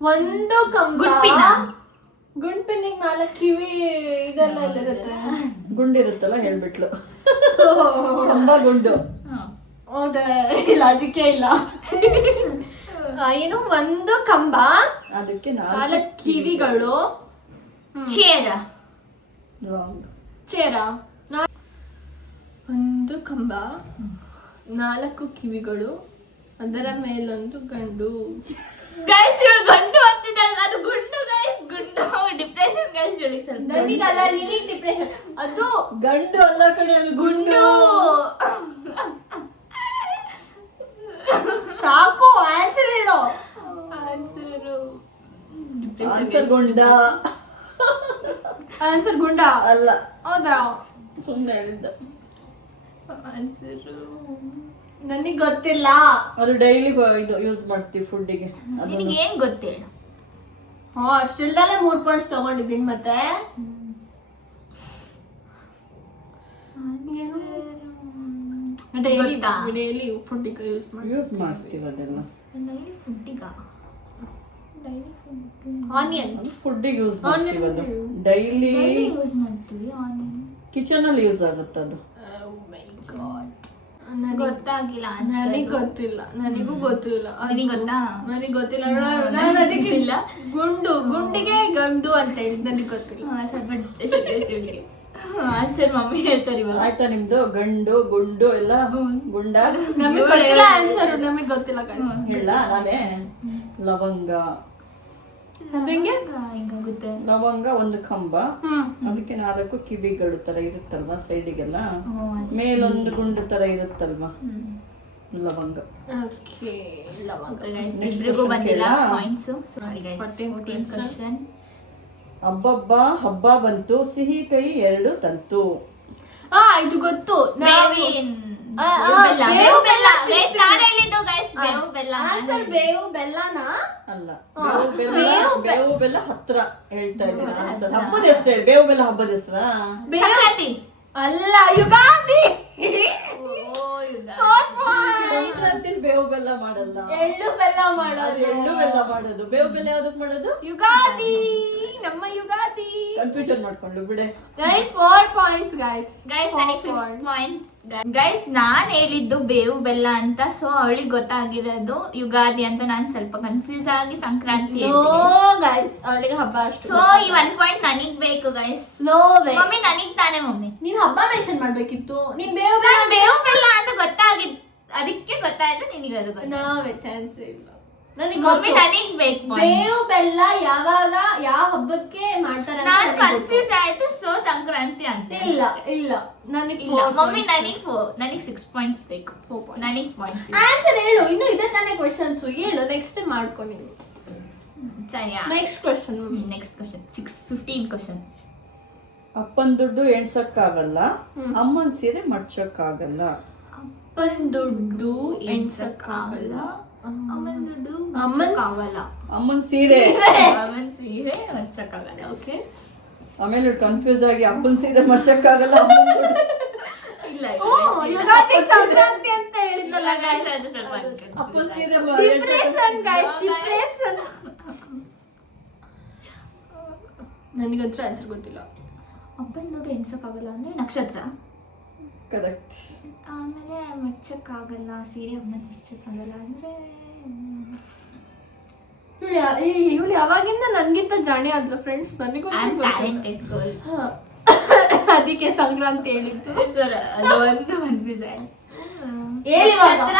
ಒಂದು ಕಂಬ. ಗುಂಡ್ಪಿನ. ಗುಂಡ್ಪಿನಿಗೆ 4 ಕಿವಿ ಇದೆಲ್ಲ ಇರುತ್ತೆ. ಗುಂಡಿರುತ್ತಲ್ಲ ಹೇಳ್ಬಿಟ್ಲು. ಕಂಬ ಗುಂಡು. ಹೌದಾ? ಲಾಜಿಕೇ ಇಲ್ಲ. ಏನು? ಒಂದು ಕಂಬ, ಅದಕ್ಕೆ 4 ಕಿವಿಗಳು. ಚೇರ. ರಾಂಗ್. ಚೇರ. ಒಂದು ಕಂಬ, 4 ಕಿವಿಗಳು, ಅದರ ಮೇಲೊಂದು ಗಂಡು. ಗೈಸ್ ಇವಳು ಗಂಡು ಅಂತಿದ್ದಾಳೆ, ಅದು ಗುಂಡು ಗೈಸ್. ಗುಂಡು. ಡಿಪ್ರೆಷನ್ ಗೈಸ್ ಇವಳಿಗೆ ಸ್ವಲ್ಪ. ನನಗಲ್ಲ, ನಿನಗೆ ಡಿಪ್ರೆಷನ್. ಅದು ಗಂಡು ಅಲ್ಲ ಕಡೆ, ಅದು ಗುಂಡು. ಸಾಕು, ಆನ್ಸರ್ ಹೇಳು. ಆನ್ಸರ್ ಗುಂಡ ಆನ್ಸರ್ ಗುಂಡ ಅಲ್ಲ. ಹೌದಾ? ಸುಮ್ಮನೆ ಹೇಳಿದ್ದ. ನನಗೆ ಗೊತ್ತಿಲ್ಲ. ಅದು ಡೈಲಿ ಇದು ಯೂಸ್ ಮಾಡ್ತೀವಿ ಫುಡ್ಡಿಗೆ. ನಿನಗೆ ಏನ್ ಗೊತ್ತೇಳು? ಅಷ್ಟಿಲ್ದಲ್ಲೇ 3 ಪಾಯಿಂಟ್ಸ್ ತಗೊಂಡಿದ್ದೀನಿ. ಮತ್ತೆ ಡೈಲಿ ಡೈಲಿ ಫುಡ್ಡಿಗೆ ಯೂಸ್ ಮಾಡ್ತೀವಿ ಅದೆಲ್ಲ. ಡೈಲಿ ಫುಡ್ಡಿಗ ಆನಿಯನ್. ಫುಡ್ಡಿಗೆ ಯೂಸ್ Onion ಮಾಡ್ತೀವಿ ಅದು. use. ಡೈಲಿ ಯೂಸ್ ಮಾಡ್ತೀವಿ ಆನಿಯನ್. ಕಿಚನ್ ಅಲ್ಲಿ ಯೂಸ್ ಆಗುತ್ತೆ ಅದು. ಗೊತ್ತಾಗಿಲ್ಲ ನನಗೆ ಗೊತ್ತಿಲ್ಲ, ನನಗೂ ಗೊತ್ತಿಲ್ಲ. ನಿನಗೆ ಗೊತ್ತಾ? ನನಗೆ ಗೊತ್ತಿಲ್ಲ. ನಾನು ಅದಕ್ಕೆ ಇಲ್ಲ. ಗುಂಡಿಗೆ ಗಂಡು ಅಂತ ಹೇಳಿದ್ ನನಗೆ ಗೊತ್ತಿಲ್ಲ. ಸ್ವಲ್ಪ ಆನ್ಸರ್ ಮಮ್ಮಿ ಹೇಳ್ತಾರೆ ಇವಾಗ. ಆಯ್ತಾ ನಿಮ್ದು ಗಂಡು ಗುಂಡು ಎಲ್ಲ ಗುಂಡ? ನಮಗೆ ಗೊತ್ತಿಲ್ಲ ಆನ್ಸರ್, ನಮಗೆ ಗೊತ್ತಿಲ್ಲ guys. ಹೇಳ ನಾನೇ. ಲವಂಗ. ಅದಂಗೆ ಹೆಂಗಾಗುತ್ತೆ? ಲವಂಗ ಒಂದು ಕಂಬ, ಅದಕ್ಕೆ 4 ಕಿವಿಗಳು ತರ ಇರುತ್ತಲ್ವಾ ಸೈಡಿಗೆಲ್ಲ, ಮೇಲೊಂದು ಗುಂಡು ತರ ಇರುತ್ತಲ್ವಾ ಲವಂಗ. ಓಕೆ, ಲವಂಗ. ಇಬ್ರಿಗೂ ಬಂದಿಲ್ಲ points. Sorry guys. 14th 14th question. ಹಬ್ಬ ಹಬ್ಬ ಬಂತು, ಸಿಹಿ ಕೈ 2 ತಂತು. ಇದು ಗೊತ್ತು. ಬೇವಿನ ಬೇವು ಬೆಲ್ಲ. ಗೈಸ್ ನಾನು ಹೇಳಿದ್ದು ಗೈಸ್ ಬೇವು ಬೆಲ್ಲ. ಆನ್ಸರ್ ಬೇವು ಬೆಲ್ಲನಾ? ಅಲ್ಲ, ಬೇವು ಬೆಲ್ಲ ಹತ್ರ ಹೇಳ್ತಾ ಇದ್ದೀನಿ ಆನ್ಸರ್. ಹಬ್ಬದ ಹೆಸರು ಹೇಳಿ. ಬೇವು ಬೆಲ್ಲ ಹಬ್ಬದ ಹೆಸರಾ? ಸಂಕ್ರಾಂತಿ ಅಲ್ಲ, ಯುಗಾದಿ. ಸಂಕ್ರಾಂತಿ ಬೇವು ಬೆಲ್ಲ ಮಾಡಲ್ಲ, ಎಳ್ಳು ಬೆಲ್ಲ ಅದು ಮಾಡೋದು. ಎಳ್ಳು ಬೆಲ್ಲ ಮಾಡೋದು. ಬೇವು ಬೆಲ್ಲ ಯಾವ್ದಕ್ ಮಾಡೋದು? ಯುಗಾದಿ, ನಮ್ಮ ಯುಗಾದಿ. ಕನ್ಫ್ಯೂಷನ್ ಮಾಡ್ಕೊಂಡು ಬಿಡೆ. Guys 4 points guys. ಗೈಸ್ ನನಗೆ 5 ಪಾಯಿಂಟ್. ಗೈಸ್ ನಾನ್ ಹೇಳಿದ್ದು ಬೇವು ಬೆಲ್ಲ ಅಂತ, ಸೊ ಅವಳಿಗೆ ಗೊತ್ತಾಗಿರೋದು ಯುಗಾದಿ ಅಂತ. ನಾನು ಸ್ವಲ್ಪ ಕನ್ಫ್ಯೂಸ್ ಆಗಿ ಸಂಕ್ರಾಂತಿ. ನೋ ಗೈಸ್, ಅವಳಿಗೆ ಹಬ್ಬ ಅಷ್ಟು. ಸೊ ಈ 1 ಪಾಯಿಂಟ್ ನನಗ್ ಬೇಕು ಗೈಸ್. No way. ಮಮ್ಮಿ ನನಗ್ ತಾನೇ ಮಮ್ಮಿ. ನೀನ್ ಹಬ್ಬ ಮೆನ್ಷನ್ ಮಾಡ್ಬೇಕಿತ್ತು. ನೀನ್ ಬೇವು ನಾನ್ ಬೇವು ಬೆಲ್ಲ ಅಂತ ಗೊತ್ತಾಗಿದ್, ಅದಕ್ಕೆ ಗೊತ್ತಾಯ್ತು ನಿನಗೆ ಅದು ಗೊತ್ತಾಯ್ತು. ನಾವೇ ಚಾನ್ಸ್ ಇಲ್ಲ. ನನಗೆ ಮಮ್ಮಿ ನನಗ್ ಬೇಕು ಬೇವು ಬೆಲ್ಲ ಯಾವಾಗ ಯಾವ ಹಬ್ಬಕ್ಕೆ ಮಾಡ್ತಾರೆ ಅಂತ ನಾನ್ ನನಗೆ ಗೊತ್ತು. ಕನ್ಫ್ಯೂಸ್ ಆಯ್ತು, ಸೊ ಸಂಕ್ರಾಂತಿ ಅಂತ. ಇಲ್ಲ ಇಲ್ಲ, ನನಗೆ ಇಲ್ಲ ಮಮ್ಮಿ ನನಗ್ 6 ಪಾಯಿಂಟ್ಸ್ ಬೇಕು. 4 ಪಾಯಿಂಟ್ಸ್. ನನಗ್ ಪಾಯಿಂಟ್ಸ್ ಆನ್ಸರ್ ಹೇಳು. ಇನ್ನು ಇದೆ ತಾನೇ ಕ್ವೆಶ್ಚನ್ಸ್. ಹೇಳು, ನೆಕ್ಸ್ಟ್ ಮಾಡ್ಕೊ ನೀನು. ಸರಿಯಾ? Next question. Next question 15 question. ಅಪ್ಪನ್ ದುಡ್ಡು ಎಣ್ಸಕ್ಕಾಗಲ್ಲ, ಅಮ್ಮನ್ ಸೀರೆ ಮಡ್ಚಕ್ಕಾಗಲ್ಲ. ಅಪ್ಪನ್ ದುಡ್ಡು ಎಣ್ಸಕ್ಕಾಗಲ್ಲ, ಅಮ್ಮನ್ ದುಡ್ಡು ಅಮ್ಮನ್ ಆಗಲ್ಲ. ಅಮ್ಮನ್ ಸೀರೆ. ಅಮ್ಮನ್ ಸೀರೆ ಮಡ್ಚಕ್ಕಾಗಲ್ಲ. ಓಕೆ. ಆಮೇಲೆ ಕನ್ಫ್ಯೂಸ್ ಆಗಿ ಅಪ್ಪನ್ ಸೀರೆ ಮಡ್ಚಕ್ಕಾಗಲ್ಲ, ಅಮ್ಮನ್ ದುಡ್ಡು. ಇಲ್ಲ ಯುಗಾದಿ ಸಂಕ್ರಾಂತಿ ಅಂತ ಹೇಳಿದ್ನಲ್ಲ guys. ಅಪ್ಪನ್ ಸೀರೆ ಡಿಪ್ರೆಷನ್ ಗೈಸ್, ಡಿಪ್ರೆಷನ್. ನನಗಂತೂ ಆನ್ಸರ್ ಗೊತ್ತಿಲ್ಲ. ಅಪ್ಪನ್ ದುಡ್ಡು ಎಣ್ಸಕ್ಕಾಗಲ್ಲ ಅಂದ್ರೆ ನಕ್ಷತ್ರ. ಕರೆಕ್ಟ್. ಆಮೇಲೆ ಮೆಚ್ಚಕ್ಕಾಗಲ್ಲ, ಸೀರೆ ಅಮ್ಮನ್ ಮೆಚ್ಚಕ್ಕಾಗಲ್ಲ ಅಂದ್ರೆ ಇವಳು ಯಾವಾಗಿಂದ ನನ್ಗಿಂತ ಜಾಣೆ ಆದ್ಲು ಫ್ರೆಂಡ್ಸ್. ನನಗೂ ಟ್ಯಾಲೆಂಟೆಡ್ ಗರ್ಲ್. ಅದಕ್ಕೆ ಸಂಕ್ರಾಂತಿ ಹೇಳಿತ್ತು. ಸರ್ ಅದು ಒಂದು ಕನ್ಫ್ಯೂಸ್ ಆಯ್ತು. ಹೇಳಿ ನಕ್ಷತ್ರ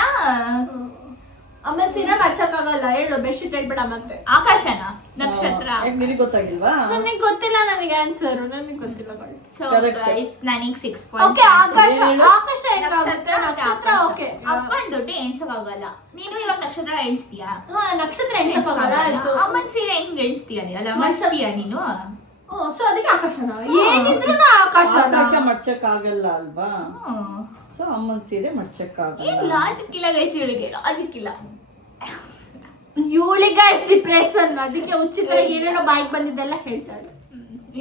ಆಮೇಲೆ ಸೀರೆ ಮರ್ಚಕ್ಕಾಗಲ್ಲ. ಹೇಳು, ಬೆಡ್ಶೀಟ್ ಹೇಳ್ಬೇಡ ಮತ್ತೆ. ಆಕಾಶನ ನಕ್ಷತ್ರ. ನಿನಗೆ ಗೊತ್ತಾಗಿಲ್ವಾ? ನನಗೆ ಗೊತ್ತಿಲ್ಲ, ನನಗೆ ಆನ್ಸರ್ ನನಗೆ ಗೊತ್ತಿಲ್ಲ guys. So Correct. ಗೈಸ್ ನನಗೆ 6 ಓಕೆ, ಪಾಯಿಂಟ್. ಆಕಾಶ ಆಕಾಶ ಹೆಂಗಾಗುತ್ತೆ? ನಕ್ಷತ್ರ. ಓಕೆ, ಅಪ್ಪನ್ ದುಡ್ಡು ಎಣ್ಸಕ್ಕಾಗಲ್ಲ. ನೀನು ಇವಾಗ ನಕ್ಷತ್ರ ಎಣಿಸ್ತೀಯಾ? ಹಾ, ನಕ್ಷತ್ರ ಎಣ್ಸಕ್ಕಾಗಲ್ಲ ಆಯ್ತು. ಅಮ್ಮನ್ ಸೀರೆ ಹೆಂಗ್ ಎಣಿಸ್ತೀಯ? ಅಲ್ಲ ಮರ್ಸ್ತೀಯಾ ನೀನು? ಸೊ ಅದಕ್ಕೆ ಆಕಾಶನ ಏನಿದ್ರು ಆಕಾಶ. ಆಕಾಶ ಮಡ್ಚಕ್ಕಾಗಲ್ಲ ಅಲ್ವಾ? ಹ್ಮ್. ಸೊ ಅಮ್ಮನ್ ಸೀರೆ ಮಡ್ಚಕ್ಕಾಗಲ್ಲ. ಏನ್ ಲಾಜಿಕ್ ಇಲ್ಲ ಗೈಸ್, ಇವಳಿಗೆ ಲಾಜಿಕ್ ಇಲ್ಲ. ಇವಳಿಗೆ ಡಿಪ್ರೆಷನ್, ಅದಕ್ಕೆ ಉಚಿತ ಏನೇನೋ ಬಾಯ್ಗೆ ಬಂದಿದ್ದೆಲ್ಲ ಹೇಳ್ತಾಳೆ.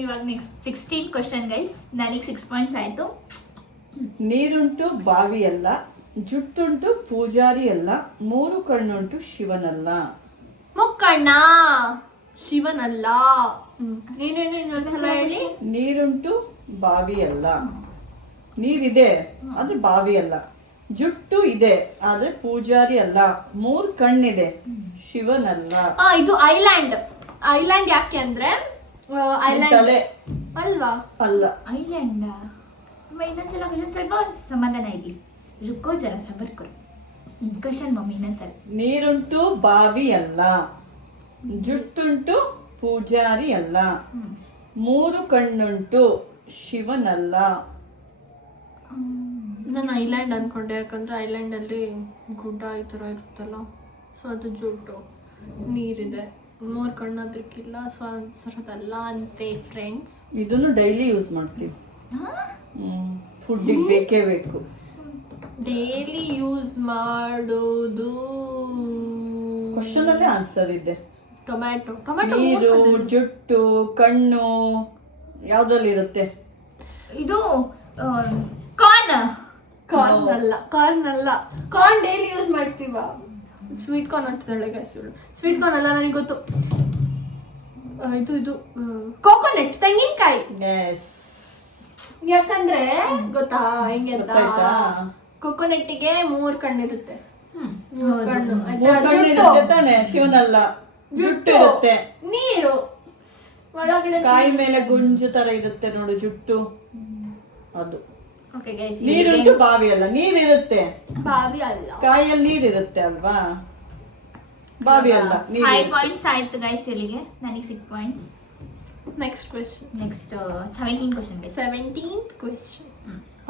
ಇವಾಗ ನೆಕ್ಸ್ಟ್ 16 ಕ್ವೆಶ್ಚನ್ ಗೈಸ್. ನನಗೆ 6 ಪಾಯಿಂಟ್ಸ್ ಆಯ್ತು. ನೀರುಂಟು ಬಾವಿ ಅಲ್ಲ, ಜುಟ್ಟುಂಟು ಪೂಜಾರಿ ಅಲ್ಲ, 3 ಕಣ್ಣುಂಟು ಶಿವನಲ್ಲ. ಮುಕ್ಕಣ್ಣ ಶಿವನಲ್ಲ. ನೀನೇನು ಇನ್ನೊಂದ್ಸಲ ಹೇಳಿ. ನೀರುಂಟು ಬಾವಿ ಅಲ್ಲ, ನೀರಿದೆ ಆದ್ರೆ ಬಾವಿ ಅಲ್ಲ. ಜುಟ್ಟು ಇದೆ ಆದ್ರೆ ಪೂಜಾರಿ ಅಲ್ಲ. 3 ಕಣ್ಣಿದೆ, ಶಿವನಲ್ಲ. ಇದು ಐಲ್ಯಾಂಡ್. ಐಲ್ಯಾಂಡ್ ಯಾಕೆ ಅಂದ್ರೆ ಐಲ್ಯಾಂಡ್ ತಲೆ ಅಲ್ವಾ? ಅಲ್ಲ. ಐಲ್ಯಾಂಡ್. ಇನ್ನೊಂದ್ಸಲ ಕ್ವೆಶ್ಚನ್ ಸ್ವಲ್ಪ ಸಮಾಧಾನ ಇದಿ. ರುಕೋ ಜರ ಸಬರ್ ಕರು. ಕ್ವೆಶ್ಚನ್ ಮಮ್ಮಿ ಇನ್ನೊಂದ್ಸಲ. ನೀರುಂಟು ಬಾವಿ ಅಲ್ಲ, ಜುಟ್ಟುಂಟು ಪೂಜಾರಿ ಅಲ್ಲ, 3 ಕಣ್ಣುಂಟು ಶಿವನಲ್ಲ. ನಾನು ಐಲ್ಯಾಂಡ್ ಅನ್ಕೊಂಡೆ, ಯಾಕಂದ್ರೆ ಐಲ್ಯಾಂಡ್ ಅಲ್ಲಿ ಗುಡ್ಡ ಈ ತರ ಇರುತ್ತಲ್ಲ, ಸೊ ಅದು ಜುಟ್ಟು. ನೀರಿದೆ, 3 ಕಣ್ಣು ಅದಕ್ಕಿಲ್ಲ, ಸೊ ಅದಲ್ಲ ಅಂತೆ ಫ್ರೆಂಡ್ಸ್. ಇದನ್ನು ಡೈಲಿ ಯೂಸ್ ಮಾಡ್ತೀವಿ. ಫುಡ್ಡಿಗೆ ಬೇಕೇ ಬೇಕು. ಡೈಲಿ ಯೂಸ್ ಮಾಡೋದು ಕ್ವಶನ್ ಅಲ್ಲೇ ಆನ್ಸರ್ ಇದೆ. ಟೊಮ್ಯಾಟೊ. ನೀರು, ಜುಟ್ಟು, ಕಣ್ಣು ಯಾವ್ದ್ರಲ್ಲಿ ಇರುತ್ತೆ? ಇದು ಕಾರ್ನ್. ಕಾರ್ನ್ ಅಲ್ಲ. ಕಾರ್ನ್ ಡೈಲಿ ಯೂಸ್ ಮಾಡ್ತೀವ. ಸ್ವೀಟ್ ಕಾರ್ನ್ ಅಂತಿದ್ದಾಳೆ ಗೈಸ್ ಇವಳು. ಸ್ವೀಟ್ ಕಾರ್ನ್ ಅಲ್ಲ, ನನಗೆ ಗೊತ್ತು. ಇದು ಕೋಕೋನಟ್, ತೆಂಗಿನಕಾಯಿ. ಎಸ್, ಯಾಕಂದ್ರೆ ಗೊತ್ತಾ ಹೆಂಗೆ ಅಂತ, ಗೊತ್ತಾಯ್ತಾ? ಕೊಕೊನೆಟ್ಟಿಗೆ 3 ಕಣ್ಣಿರುತ್ತೆ. ಹೌದು. ಕಣ್ಣು ಮೂರ್ ಕಣ್ಣು ಇರುತ್ತೆ ತಾನೆ, ಶಿವನಲ್ಲ. ಜುಟ್ಟು ಇರುತ್ತೆ, ನೀರು ಒಳಗಡೆ, ಕಾಯಿ ಮೇಲೆ ಗುಂಜು ತರ ಇರುತ್ತೆ ನೋಡು ಜುಟ್ಟು, ಅದು. ಓಕೆ ಗೈಸ್, ನೀರುಂಟು, ಬಾವಿ ಅಲ್ಲ, ನೀರಿರುತ್ತೆ. ಬಾವಿ ಅಲ್ಲ, ಕಾಯಿಯಲ್ಲಿ ನೀರಿರುತ್ತೆ ಅಲ್ವಾ, ಬಾವಿ ಅಲ್ಲ. 5 ಪಾಯಿಂಟ್ಸ್ ಆಯ್ತು ಗೈಸ್ ಇಲ್ಲಿಗೆ. ನನಗೆ 6 points. Next question. Next 17 question. 17th question.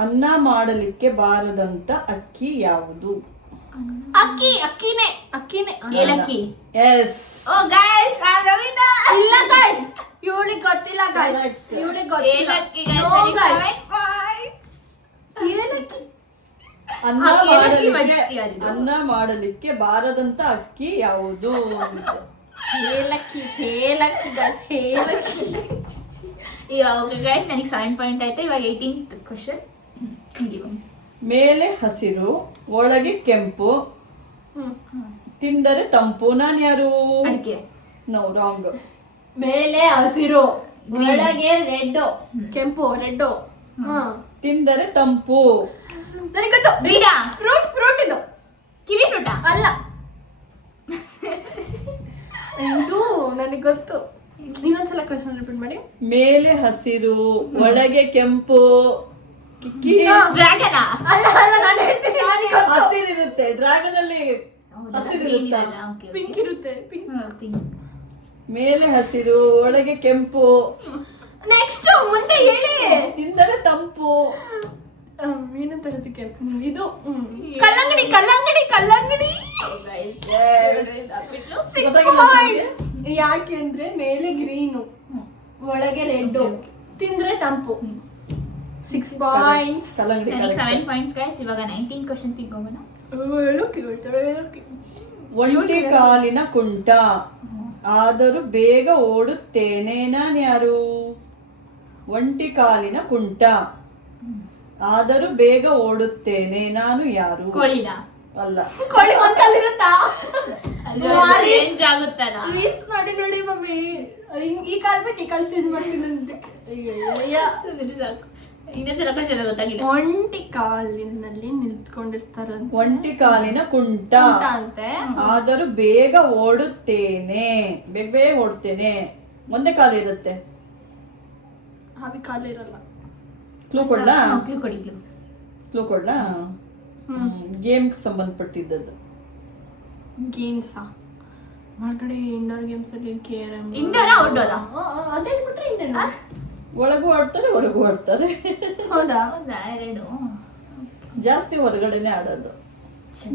ಅನ್ನ ಮಾಡಲಿಕ್ಕೆ ಬಾರದಂತ ಅಕ್ಕಿ ಯಾವುದು? ಅಕ್ಕಿನೇ. ಏಲಕ್ಕಿ. Yes. Oh guys, I am the winner. ಇಲ್ಲ ಗೈಸ್, ಇವಳಿಗೆ ಗೊತ್ತಿಲ್ಲ ಗೈಸ್, ಇವಳಿಗೆ ಗೊತ್ತಿಲ್ಲ. ಏಲಕ್ಕಿ No, guys. 7 ಪಾಯಿಂಟ್ಸ್. ಏಲಕ್ಕಿ. ಅನ್ನ ಏಲಕ್ಕಿ ಮಾಡಲಿಕ್ಕೆ ಮಾಡ್ತೀಯ ಅದು? ಅನ್ನ ಮಾಡಲಿಕ್ಕೆ ಬಾರದಂತ ಅಕ್ಕಿ ಯಾವುದು? ಏಲಕ್ಕಿ ಗೈಸ್, ಏಲಕ್ಕಿ. ಇವಾಗ ಓಕೆ ಗೈಸ್, ನನಗೆ 7 ಪಾಯಿಂಟ್ ಆಯ್ತು. ಇವಾಗ 18th ಕ್ವಶನ್. ಮೇಲೆ ಹಸಿರು, ಒಳಗೆ ಕೆಂಪು, ತಿಂದರೆ ತಂಪು. ನಾನು ಯಾರು? ಅಡಿಕೆ. No, wrong. ಮೇಲೆ ಹಸಿರು, ಒಳಗೆ ರೆಡ್, ಕೆಂಪು, ರೆಡ್. ತಿಂದರೆ ತಂಪು. ನನಗೆ ಗೊತ್ತು. ಬೀಡಾ. ಫ್ರೂಟ್ ಇದು. ಕಿವಿ ಫ್ರೂಟಾ? ಅಲ್ಲ, ಇದು ನನಗೆ ಗೊತ್ತು. ಇನ್ನೊಂದ್ಸಲ ಕ್ವೆಶ್ಚನ್ ರಿಪೀಟ್ ಮಾಡಿ. ಮೇಲೆ ಹಸಿರು, ಒಳಗೆ ಕೆಂಪು, ಡ್ರ್ಯಾಗನಾ? ಅಲ್ಲ, ನಾನು ಹೇಳ್ತೀನಿ, ನನಗೆ ಗೊತ್ತು. ಹಸಿರಿರುತ್ತೆ. ಡ್ರ್ಯಾಗನ್ ಅಲ್ಲಿ ಹಸಿರಿರುತ್ತಾ? ಪಿಂಕ್ ಇರುತ್ತೆ, ಪಿಂಕ್. ಮೇಲೆ ಹಸಿರು, ಒಳಗೆ ಕೆಂಪು, ನೆಕ್ಸ್ಟ್ ಮುಂದೆ ಹೇಳಿ. ತಿಂದರೆ ತಂಪು. ಏನಂತ ಹೇಳೋದಕ್ಕೆ, ಇದು ಕಲ್ಲಂಗಡಿ. 6 ಪಾಯಿಂಟ್ಸ್. ಯಾಕೆ ಅಂದ್ರೆ ಮೇಲೆ ಗ್ರೀನು, ಒಳಗೆ ರೆಡ್, ತಿಂದ್ರೆ ತಂಪು. 6 ಪಾಯಿಂಟ್ಸ್. ಕಲ್ಲಂಗಡಿ. ನನಗೆ 7 ಪಾಯಿಂಟ್ಸ್ ಗೈಸ್. ಇವಾಗ 19th ಕ್ವಶನ್ ತಿಳ್ಕೊಂಬೋಣ. ಒಂಟಿ ಕಾಲಿನ ಕುಂಟ, ಆದರೂ ಬೇಗ ಓಡುತ್ತೇನೆ. ನಾನು ಯಾರು? ಒಂಟಿ ಕಾಲಿನ ಕುಂಟ, ಆದರೂ ಬೇಗ ಓಡುತ್ತೇನೆ. ನಾನು ಯಾರು? ಕೋಳಿನಾ? ಅಲ್ಲ. ಕೋಳಿ ಒಂದಲ್ಲಿರುತ್ತಾ? ಚೇಂಜ್ ಆಗುತ್ತಲ್ಲ. ರೀಲ್ಸ್ ನೋಡಿ ಮಮ್ಮಿ, ಈ ಕಾಲ್ ಬಿಟ್ಟು ಈ ಕಾಲ್ ಚೇಂಜ್ ಮಾಡ್ತೀನಿ ಅಂತ. ಸಾಕು. ಇನ್ನೊಂದ್ಸಲ ಕ್ವಶನ್ ಗೊತ್ತಾಗಿಲ್ಲ. ಒಂಟಿ ಕಾಲಿನಲ್ಲಿ ನಿಂತ್ಕೊಂಡಿರ್ತಾರಂತೆ. ಒಂಟಿ ಕಾಲಿನ ಕುಂಟ ಅಂತೆ, ಆದರೂ ಬೇಗ ಓಡುತ್ತೇನೆ. ಬೇಗ ಓಡ್ತೇನೆ. ಒಂದೇ ಕಾಲಿರುತ್ತೆ. ಹಾವಿ ಕಾಲಿರಲ್ಲ. ಕ್ಲೂ ಕೊಡ್ಲಾ? ಕ್ಲೂ ಕೊಡ್ಲಾ? ಗೇಮ್ಗೆ ಸಂಬಂಧಪಟ್ಟಿದ್ದದ್ದು. ಗೇಮ್ಸಾ? ಹೊರಗಡೆ ಇಂಡೋರ್ ಗೇಮ್ಸ್ ಅಲ್ಲಿ ಕೇರಂ. ಇಂಡೋರಾ ಔಟ್ಡೋರಾ? ಅದೇ ಬಿಟ್ರೆ ಇನ್ನೇನು? ಒಳಗೂ ಆಡ್ತಾರೆ, ಹೊರಗೂ ಆಡ್ತಾರೆ. ಹೌದಾ? ಹೌದಾ? 2. ಜಾಸ್ತಿ ಹೊರಗಡೆನೆ ಆಡೋದು.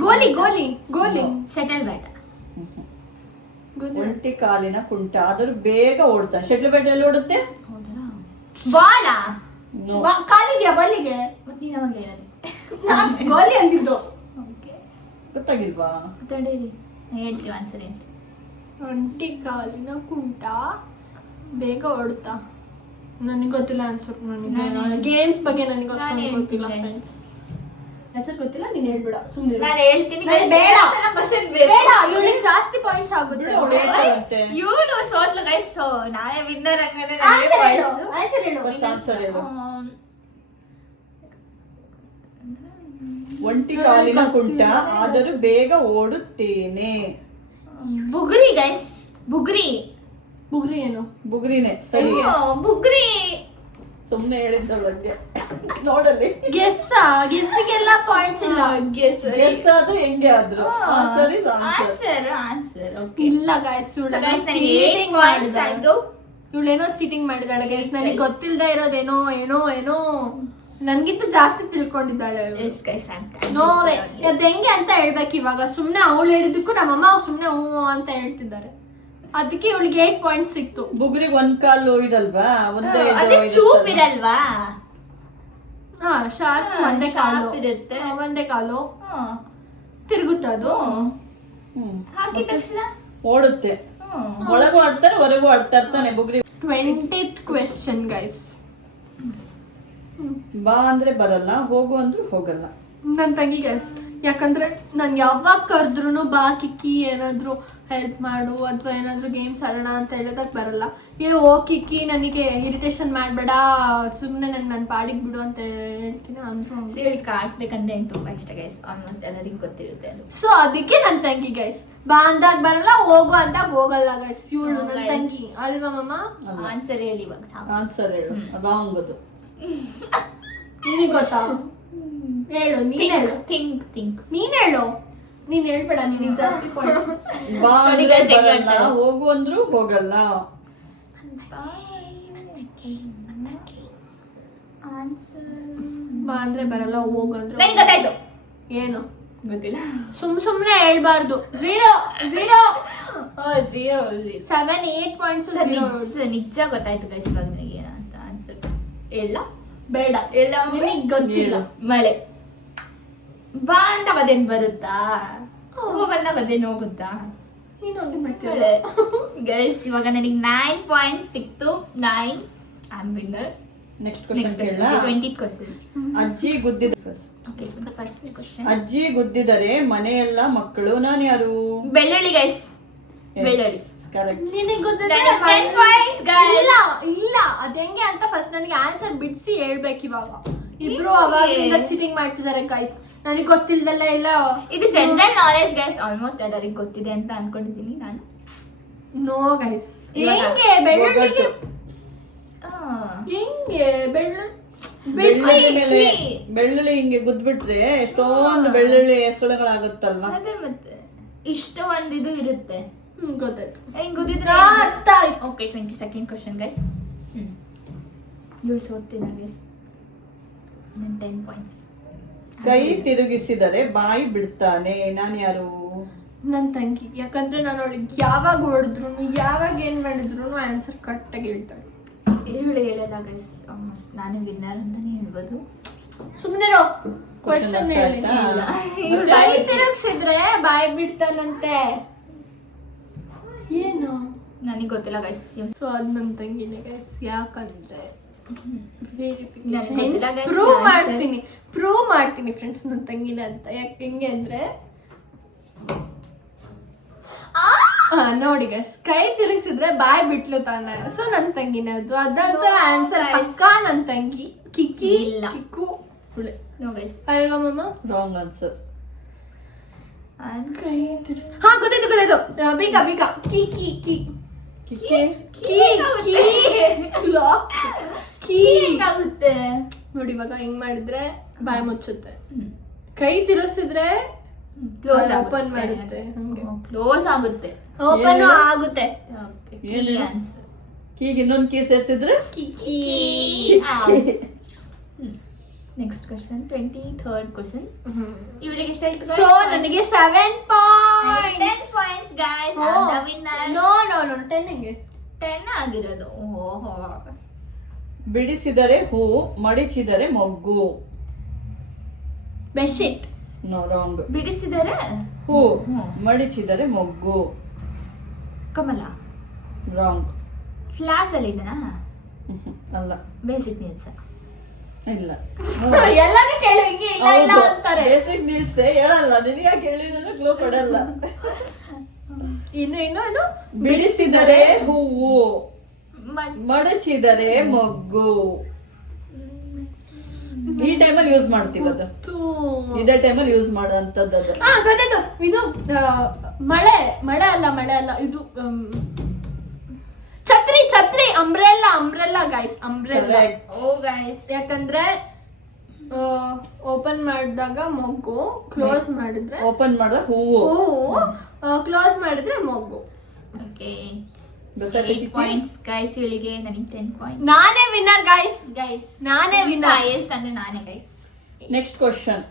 ಗೋಲಿ. Shuttle bat. ಒಂಟಿ ಕಾಲಿನ ಕುಂಟ, ಆದರೂ ಬೇಗ ಓಡ್ತಾನೆ. ಶಟ್ಲ್ ಬ್ಯಾಟ್ ಎಲ್ಲಿ ಓಡುತ್ತೆ? ಹೌದಾ? ಬಾಲಾ? No. ಕಾಲಿಗೆ, ಬಲಿಗೆ. ನೀನು ಅವಾಗ ಹೇಳೋದು. ಗೋಲಿ ಅಂದಿದ್ದು. ಓಕೆ, ಗೊತ್ತಾಗಿಲ್ವಾ? ತಡೀರಿ, ಹೇಳ್ತೀವಿ ಆನ್ಸರ್ ಏನು. ಒಂಟಿ ಕಾಲಿನ ಕುಂಟ, ಬೇಗ ಓಡುತ್ತಾ? ನನಗೆ ಗೊತ್ತಿಲ್ಲ ಆನ್ಸರ್. ನನಗೆ ಗೇಮ್ಸ್ ಬಗ್ಗೆ ನನಗೆ ಅಷ್ಟೊಂದು ಗೊತ್ತಿಲ್ಲ ಫ್ರೆಂಡ್ಸ್. ಆನ್ಸರ್ ಗೊತ್ತಿಲ್ಲ, ನೀನು ಹೇಳ್ಬೇಡ ಸುಮ್ಮನೆ. ನಾನು ಹೇಳ್ತೀನಿ. ಬೇಡ, ಬೇಡ, ಇವಳಿಗೆ ಜಾಸ್ತಿ ಪಾಯಿಂಟ್ಸ್ ಆಗುತ್ತೆ. ಇವಳು ಸೋತ್ಲು ಗೈಸ್. ಸೊ ನಾನೇ ವಿನ್ನರ್ ಹಂಗಾದ್ರೆ. ಆನ್ಸರ್ ಹೇಳು. First answer ಹೇಳು. ಒಂಟಿ ಕಾಲಿನ ಕುಂಟ, ಆದರೂ ಬೇಗ ಓಡುತ್ತೇನೆ. ಬುಗುರಿ ಗೈಸ್. ಬುಗುರಿ ಏನು? ಬುಗ್ರಿನೇ ಸರಿ. ಬುಗುರಿ ಸುಮ್ನೆ ಹೇಳಿದ್ದೊಳಗೆ ನೋಡಲ್ಲಿ. ಗೆಸ್ಸಿಗೆಲ್ಲ ಪಾಯಿಂಟ್ಸ್ ಇಲ್ಲ. ಗೆಸ್ ಆದ್ರೆ ಹೆಂಗೆ ಆದ್ರು ಆನ್ಸರ್. ಓಕೆ, ಇಲ್ಲ ಗೈಸ್, ಇವಳೇನೋ ಚೀಟಿಂಗ್ ಮಾಡಿದಾಳೆ ಗೈಸ್. ನನಗೆ ಗೊತ್ತಿಲ್ಲದೆ ಇರೋದೇನೋ ಏನೋ ನನ್ಗಿಂತ ಜಾಸ್ತಿ ತಿಳ್ಕೊಂಡಿದ್ದಾಳೆ. ನೋವೇ ಅದ್ ಹೆಂಗೆ ಅಂತ ಹೇಳ್ಬೇಕು ಇವಾಗ. ಸುಮ್ನೆ ಅವಳು ಹೇಳಿದ್ದಕ್ಕೂ ನಮ್ಮಮ್ಮ ಸುಮ್ನೆ ಹ್ಞೂ ಅಂತ ಹೇಳ್ತಿದ್ದಾರೆ. ಅದಕ್ಕೆ ಇವಳಿಗೆ 8 ಪಾಯಿಂಟ್ ಸಿಕ್ತು. ಬುಗ್ರಿಗೆ ಒಂದ್ ಕಾಲು ಇರಲ್ವಾ? ಅದೇ ಚೂಪ್ ಇರಲ್ವಾ? ಶಾರ್ಪ್ ಒಂದೇ ಕಾಲು ಇರುತ್ತೆ. ಒಂದೇ ಕಾಲು ತಿರುಗುತ್ತೆ ಅದು. ಹಾಕಿದ ತಕ್ಷಣ ಓಡುತ್ತೆ. ಒಳಗೂ ಆಡ್ತಾರೆ, ಹೊರಗೂ ಆಡ್ತಾ ಇರ್ತಾನೆ ಬುಗ್ರಿ. 20th question guys. ಬಾ ಅಂದ್ರೆ ಬರಲ್ಲ, ಹೋಗು ಅಂದ್ರೂ ಹೋಗಲ್ಲ. ನನ್ನ ತಂಗಿ ಗೈಸ್ ಯಾಕಂದ್ರೆ ನಾನು ಯಾವಾಗ ಕರೆದ್ರು ಬಾ ಕಿಕ್ಕಿ ಏನಾದ್ರು ಹೆಲ್ಪ್ ಮಾಡು ಅಥವಾ ಏನಾದ್ರು ಗೇಮ್ಸ್ ಆಡೋಣ ಅಂತ ಹೇಳೋದಕ್ಕೆ ಬರಲ್ಲ. ಓ ಕಿಕ್ಕಿ ನನಗೆ ಇರಿಟೇಷನ್ ಮಾಡಬೇಡ, ಸುಮ್ಮನೆ ನನ್ನ ಪಾಡಿಗೆ ಬಿಡು ಅಂತ ಹೇಳ್ತೀನಿ. ಅಂದ್ರು ಇವಳಿಗೆ ಕಾಡ್ಸ್ಬೇಕಂದ್ರೆ ನಂಗೆ ತುಂಬಾ ಇಷ್ಟ ಗೈಸ್. ಆಲ್ಮೋಸ್ಟ್ ಎಲ್ಲರಿಗೂ ಗೊತ್ತಿರುತ್ತೆ ಅದು. ಸೊ ಅದಕ್ಕೆ ನನ್ನ ತಂಗಿ ಗೈಸ್. ಬಾ ಅಂದಾಗ ಬರಲ್ಲ, ಹೋಗು ಅಂದಾಗ ಹೋಗಲ್ಲ ಗೈಸ್. ಇವಳು ನನ್ನ ತಂಗಿ ಅಲ್ವಾ ಮಮ್ಮ? ಆನ್ಸರ್ ಹೇಳಿ ಇವಾಗ. ಆನ್ಸರ್ ಹೇಳು. ರಾಂಗ್ ಅದು. ನಿನಗೆ ಗೊತ್ತಾ? ಹೇಳು, ನೀನ್ ಹೇಳು. ಥಿಂಕ್ ನೀನ್ ಹೇಳು. ನೀನ್ ಹೇಳ್ಬೇಡ, ನಿನಗೆ ಜಾಸ್ತಿ ಪಾಯಿಂಟ್ಸ್. ಬಾ ಅಂದ್ರೆ ಬರಲ್ಲ, ಹೋಗು ಅಂದ್ರು ಹೋಗಲ್ಲ. ಬಾ ಅಂದ್ರೆ ಬರಲ್ಲ, ಹೋಗಂದ್ರು. ನನಗೆ ಗೊತ್ತಾಯ್ತು. ಏನು ಗೊತ್ತಿಲ್ಲ. ಸುಮ್ನೆ ಹೇಳ್ಬಾರ್ದು. 0 0 0 7 8 ಪಾಯಿಂಟ್ಸ್. ನಿಜ ಗೊತ್ತಾಯ್ತು ಗೈಸ್ ಇವಾಗ ನನಗೆ ಏನಂತ ಆನ್ಸರ್. ಎಲ್ಲ ಬೇಡ, ಎಲ್ಲ ನಿನಗೆ ಗೊತ್ತಿಲ್ಲ. ಮಳೆ ಬಾ ಅಂತ ಬದೇನ್ ಬರುತ್ತಾ, ಹೋಗನ್ನ ಬದೇನ್ ಹೋಗುತ್ತಾ? ನೀನು ಹೋಗಿ ಬಿಡ್ತೀಯ. ಗೈಸ್ ಇವಾಗ ನನಗೆ 9 ಪಾಯಿಂಟ್ಸ್ ಸಿಕ್ತು. 9 I am winner. Next question ಕೇಳಾ? 20 ಕ್ವೆಶ್ಚನ್. ಅಜ್ಜಿ ಗುದ್ದಿದ ಓಕೆ ಫಸ್ಟ್ ಕ್ವೆಶ್ಚನ್. ಅಜ್ಜಿ ಗುದ್ದಿದರೆ ಮನೆಯೆಲ್ಲ ಮಕ್ಕಳು. ನಾನು ಯಾರು? ಬೆಳ್ಳುಳ್ಳಿ ಗೈಸ್. ಬೆಳ್ಳುಳ್ಳಿ ಕರೆಕ್ಟ್. ನಿನಗೆ ಗೊತ್ತಿಲ್ಲ. 10 points guys. ಇಲ್ಲ ಅದ್ ಹೆಂಗೆ ಅಂತ ಫಸ್ಟ್ ನನಗೆ ಆನ್ಸರ್ ಬಿಡಿಸಿ ಹೇಳ್ಬೇಕು. ಇವಾಗ ಇಬ್ರು ಅವಾಗಿಂದ ಚೀಟಿಂಗ್ ಮಾಡ್ತಿದ್ದಾರೆ ಗೈಸ್. ನನಗೆ ಗೊತ್ತಿಲ್ದಲ್ಲ ಎಲ್ಲ. ಇದು ಜನರಲ್ ನಾಲೆಜ್ ಗೈಸ್. ಆಲ್ಮೋಸ್ಟ್ ಎಲ್ಲರಿಗೂ ಗೊತ್ತಿದೆ ಅಂತ ಅನ್ಕೊಂಡಿದ್ದೀನಿ ನಾನು. No guys. ಹೆಂಗೆ ಬೆಳ್ಳುಳ್ಳಿಗೆ ಹೆಂಗೆ ಬೆಳ್ಳುಳ್ಳಿ ಹಿಂಗೆ ಗುದ್ಬಿಟ್ರೆ ಎಷ್ಟೊಂದು ಬೆಳ್ಳುಳ್ಳಿ ಹೆಸರುಗಳಾಗುತ್ತಲ್ವಾ? ಅದೇ ಮತ್ತೆ ಇಷ್ಟು ಒಂದಿದು ಇರುತ್ತೆ. ಗೊತ್ತಾಯ್ತು. ಹೆಂಗ್ ಗೊತ್ತಿದ್ರೆ ಅರ್ಥ ಆಯ್ತು. Okay 22nd question guys. ಇವಳು ಸೋತಿನ ಗೈಸ್. 10 ಪಾಯಿಂಟ್ಸ್. ಕೈ ತಿರುಗಿಸಿದರೆ ಬಾಯಿ ಬಿಡ್ತಾನೆ. ನಾನು ಯಾರು? ನನ್ನ ತಂಗಿ. ಯಾಕಂದ್ರೆ ನಾನು ಅವಳಿಗೆ ಯಾವಾಗ ಹೊಡೆದ್ರು ಯಾವಾಗ ಏನ್ ಮಾಡಿದ್ರು ಆನ್ಸರ್ ಕರೆಕ್ಟಾಗಿ ಹೇಳ್ತಾಳೆ. ಇವಳು ಹೇಳಲ್ಲ ಗೈಸ್. ಆಲ್ಮೋಸ್ಟ್ ನಾನು ವಿನ್ನರ್ ಅಂತಾನೆ ಹೇಳ್ಬೋದು. ಸುಮ್ಮನೆ ಕ್ವೆಶ್ಚನ್ ಹೇಳಿ. ಇವಳು ಕೈ ತಿರುಗಿಸಿದ್ರೆ ಬಾಯಿ ಬಿಡ್ತಾನಂತೆ. ಏನು ನನಗೆ ಗೊತ್ತಿಲ್ಲ ಗೈಸ್. ಸೊ ಅದ್ ನನ್ನ ತಂಗಿನೇ ಗೈಸ್. ಯಾಕಂದ್ರೆ ನನಗೆ ಗೊತ್ತಿಲ್ಲ guys, ಪ್ರೂವ್ ಮಾಡ್ತೀನಿ ಫ್ರೆಂಡ್ಸ್ ನನ್ನ ತಂಗಿನ ಅಂತ. ಯಾಕೆ ಹೆಂಗೆ ಅಂದ್ರೆ ನೋಡಿ ಗೈಸ್, ಕೈ ತಿರುಗಿಸಿದ್ರೆ ಬಾಯ್ ಬಿಟ್ಲು ತಾನೆ. ಸೊ ನನ್ನ ತಂಗಿನ ಅದು. ಅದಂತ ಆನ್ಸರ್ ಪಕ್ಕಾ ನನ್ನ ತಂಗಿ. ಕಿಕ್ಕಿ ಇಲ್ಲ. ಕಿಕ್ಕು ನೋ ಗೈಸ್. ಅಲ್ವಾ ಮಮ್ಮ? Wrong answer. ಕೈ ತಿರುಗಿಸ್ ಗೊತ್ತಾಯ್ತು. ಬೀಗ ಕಿ ಕಿ ಕಿ ಕಿಕ್ಕೆ ಆಗುತ್ತೆ ನೋಡಿ. ಇವಾಗ ಹಿಂಗ್ ಮಾಡಿದ್ರೆ ಬಾಯಿ ಮುಚ್ಚುತ್ತೆ. ಕೈ ತಿರುಗಿಸಿದ್ರೆ ಕ್ಲೋಸ್ ಓಪನ್ ಮಾಡುತ್ತೆ. ಕ್ಲೋಸ್ ಆಗುತ್ತೆ. ಓಪನ್ ಆಗುತ್ತೆ. ಕೀಗೆ ಇನ್ನೊಂದು ಕೀ ಸೇರಿಸಿದ್ರೆ ನೆಕ್ಸ್ಟ್ ಕ್ವೆಶ್ಚನ್ 23rd ಕ್ವೆಶ್ಚನ್. ಇವಳಿಗೆ ಎಷ್ಟು ಆಯ್ತು? ಸೊ ನನಗೆ 7 points. 10 points guys. The winner. No 10 ಹೆಂಗೆ? 10 ಆಗಿರೋದು. ಓಹೋ. ಬಿಡಿಸಿದರೆ ಹೂ, ಮಡಿಚಿದರೆ ಮೊಗ್ಗು. ಬೆಡ್ಶೀಟ್. No wrong. ಬಿಡಿಸಿದರೆ ಹೂ, ಮಡಿಚಿದರೆ ಮೊಗ್ಗು. ಕಮಲ. ರಾಂಗ್. ಕ್ಲಾಸ್ ಅಲ್ಲಿ ಇದನಾ? ಅಲ್ಲ. Basic needs. ಇಲ್ಲ. ಎಲ್ಲರೂ ಕೇಳು ಹಿಂಗೆ ಇಲ್ಲ ಇಲ್ಲ ಅಂತಾರೆ. ಬೇಸಿಕ್ ನೀಡ್ಸ್ ಹೇಳಲ್ಲ. ನಿನಗೆ ಯಾಕೆ ಹೇಳಿದ್ರೆ ಗ್ಲೋ ಕೊಡಲ್ಲ. ಇನ್ನು ಬಿಡಿಸಿದರೆ ಹೂವು, ಮಡಚಿದರೆ ಮೊಗ್ಗು. ಈ ಟೈಮಲ್ಲಿ ಯೂಸ್ ಮಾಡ್ತೀವಿ ಅದು. ಇದೇ ಟೈಮಲ್ಲಿ ಯೂಸ್ ಮಾಡುವಂತದ್ದು ಅದು. ಗೊತ್ತಾಯ್ತು. ಇದು ಮಳೆ ಅಲ್ಲ ಇದು ಛತ್ರಿ ಅಂಬ್ರೆಲ್ಲಾ ಗೈಸ್. ಅಂಬ್ರೆಲ್ಲಾ. ಓ ಗೈಸ್. ಯಾಕಂದ್ರೆ ಓಪನ್ ಮಾಡಿದಾಗ ಮೊಗ್ಗು, ಕ್ಲೋಸ್ ಮಾಡಿದ್ರೆ ಓಪನ್ ಮಾಡಿದ್ರೆ ಹೂವು, ಕ್ಲೋಸ್ ಮಾಡಿದ್ರೆ ಮೊಗ್ಗು. Okay 8 points guys. ಇವಳಿಗೆ ನನಗೆ 10 ಪಾಯಿಂಟ್ಸ್. ನಾನೇ ವಿನ್ನರ್ ಗೈಸ್. ನಾನೇ ವಿನ್ನರ್. ಹೈಯೆಸ್ಟ್ ಅಂದ್ರೆ ನಾನೇ ಗೈಸ್. Next question.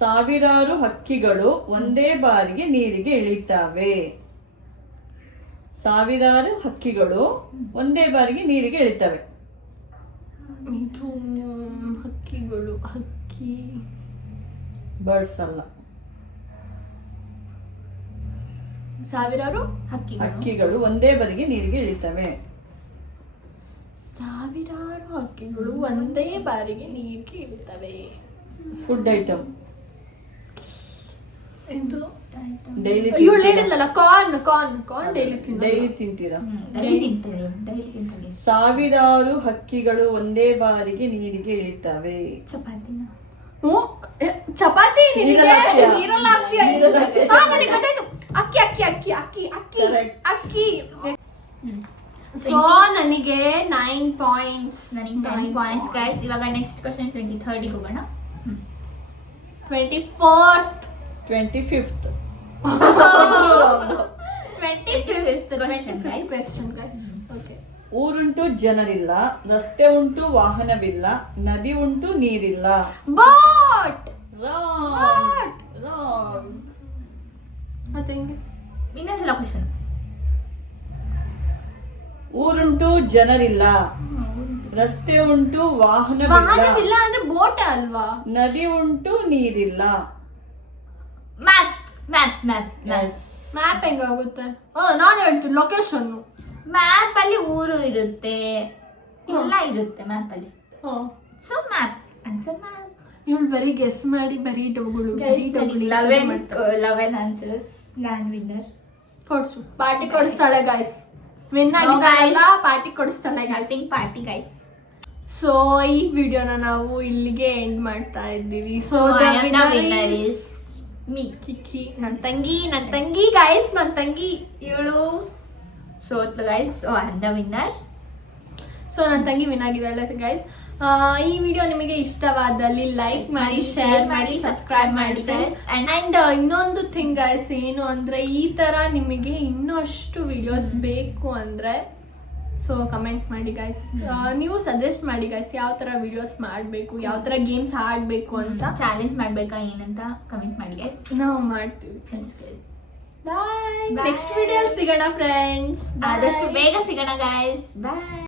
ಸಾವಿರಾರು ಹಕ್ಕಿಗಳು ಒಂದೇ ಬಾರಿಗೆ ನೀರಿಗೆ ಇಳಿತಾವೆ. ಸಾವಿರಾರು ಹಕ್ಕಿಗಳು ಒಂದೇ ಬಾರಿಗೆ ನೀರಿಗೆ ಇಳಿತವೆ. ಇದು ಹಕ್ಕಿಗಳು. ಬರ್ಡ್ಸ್ ಅಲ್ಲ. ಸಾವಿರಾರು ಹಕ್ಕಿಗಳು ಒಂದೇ ಬಾರಿಗೆ ನೀರಿಗೆ ಇಳಿತವೆ. ಸಾವಿರಾರು ಹಕ್ಕಿಗಳು ಒಂದೇ ಬಾರಿಗೆ ನೀರಿಗೆ ಇಳಿತವೆ. Food item. ಇದು ಡೈಲಿ ಇವಳು ಹೇಳಿದ್ಲಲ್ಲ ಕಾರ್ನ್ ಡೈಲಿ ಡೈಲಿ ತಿಂತೀರಾ? ಡೈಲಿ ತಿಂತಾಳೆ. ಸಾವಿರಾರು ಹಕ್ಕಿಗಳು ಒಂದೇ ಬಾರಿಗೆ ನೀರಿಗೆ ಇಳಿತವೆ. ಚಪಾತಿನ ಚಪಾತಿ ನೀರಲ್ಲಿ ನೀರಲ್ಲಿ ಹಾಕ್ತೀಯ? ನನಗೆ ಗೊತ್ತಾಯ್ತು. ಅಕ್ಕಿ ಅಕ್ಕಿ. ಸೊ ನನಗೆ 9 ಪಾಯಿಂಟ್ಸ್. ನನಗೆ 10 ಪಾಯಿಂಟ್ಸ್ ಗೈಸ್. ಇವಾಗ ನೆಕ್ಸ್ಟ್ ಕ್ವಶನ್ 23rd ಹೋಗೋಣ. 24th 25th 25th question guys. Okay. ಊರುಂಟು ಜನರಿಲ್ಲ, ರಸ್ತೆ ಉಂಟು ವಾಹನವಿಲ್ಲ, ನದಿ ಉಂಟು ನೀರಿಲ್ಲ. Boat. Wrong. ಅದಂಗೆ ಇನ್ನೊಂದ್ಸಲ ಕ್ವಶನ್. ಊರುಂಟು ಜನರಿಲ್ಲ, ರಸ್ತೆ ಉಂಟು ವಾಹನವಿಲ್ಲ, ವಾಹನವಿಲ್ಲ ಅಂದ್ರೆ ಬೋಟ್ ಅಲ್ವಾ? ನದಿ ಉಂಟು ನೀರಿಲ್ಲ. ಮ್ಯಾಪ್. Yes. ಮ್ಯಾಪ್ ಹೆಂಗ ಆಗುತ್ತೆ? ನಾನು ಹೇಳ್ತೀನಿ ಲೊಕೇಶನ್. ಮ್ಯಾಪ್ ಅಲ್ಲಿ ಊರು ಇರುತ್ತೆ, ಎಲ್ಲ ಇರುತ್ತೆ ಮ್ಯಾಪ್ ಅಲ್ಲಿ. So map answer map. ಇವಳು ಬರೀ ಗೆಸ್ ಮಾಡಿ ಬರೀ ಡಬ್ಗಳು 11 ಆನ್ಸರ್ಸ್. ನಾನು ವಿನ್ನರ್. ಕೊಡ್ಸು ಪಾರ್ಟಿ ಕೊಡಿಸ್ತಾಳೆ ಗಾಯ್ಸ್. ವಿನ್ ಆಗಿದ್ದಾಳಲ್ಲ, ಪಾರ್ಟಿ ಕೊಡಿಸ್ತಾಳೆ ಹ್ಯಾಪಿಂಗ್ ಪಾರ್ಟಿ ಗೈಸ್. ಸೊ ಈ ವಿಡಿಯೋನ ನಾವು ಇಲ್ಲಿಗೆ ಎಂಡ್ ಮಾಡ್ತಾ ಇದ್ದೀವಿ. So winner is me. Kikki ನನ್ನ ತಂಗಿ ಗಾಯ್ಸ್, ನನ್ನ ತಂಗಿ ಇವಳು ಸೋತ್ಲು guys. So I am the winner. So ನನ್ನ ತಂಗಿ ವಿನ್ ಆಗಿದ್ದಾಳೆ ಗೈಸ್. ಈ ವಿಡಿಯೋ ನಿಮಗೆ ಇಷ್ಟವಾದಲ್ಲಿ ಲೈಕ್ ಮಾಡಿ, ಶೇರ್ ಮಾಡಿ, ಸಬ್ಸ್ಕ್ರೈಬ್ ಮಾಡಿ ಗೈಸ್. ಅಂಡ್ ಇನ್ನೊಂದು ಥಿಂಗ್ ಗೈಸ್ ಏನು ಅಂದ್ರೆ, ಈ ತರ ನಿಮಗೆ ಇನ್ನಷ್ಟು ವಿಡಿಯೋಸ್ ಬೇಕು ಅಂದ್ರೆ ಸೊ ಕಮೆಂಟ್ ಮಾಡಿ ಗೈಸ್. ನೀವು ಸಜೆಸ್ಟ್ ಮಾಡಿ ಗೈಸ್ ಯಾವ ತರ ವಿಡಿಯೋಸ್ ಮಾಡಬೇಕು, ಯಾವ ತರ ಗೇಮ್ಸ್ ಆಡಬೇಕು ಅಂತ. ಚಾಲೆಂಜ್ ಮಾಡ್ಬೇಕಾ ಏನಂತ ಕಮೆಂಟ್ ಮಾಡಿ ಗೈಸ್. ನಾವು ಮಾಡ್ತೀವಿ. ಬಾಯ್. Bye. ನೆಕ್ಸ್ಟ್ ವಿಡಿಯೋ ಸಿಗೋಣ ಫ್ರೆಂಡ್ಸ್. ಆದಷ್ಟು ಬೇಗ ಸಿಗೋಣ ಗೈಸ್. ಬಾಯ್.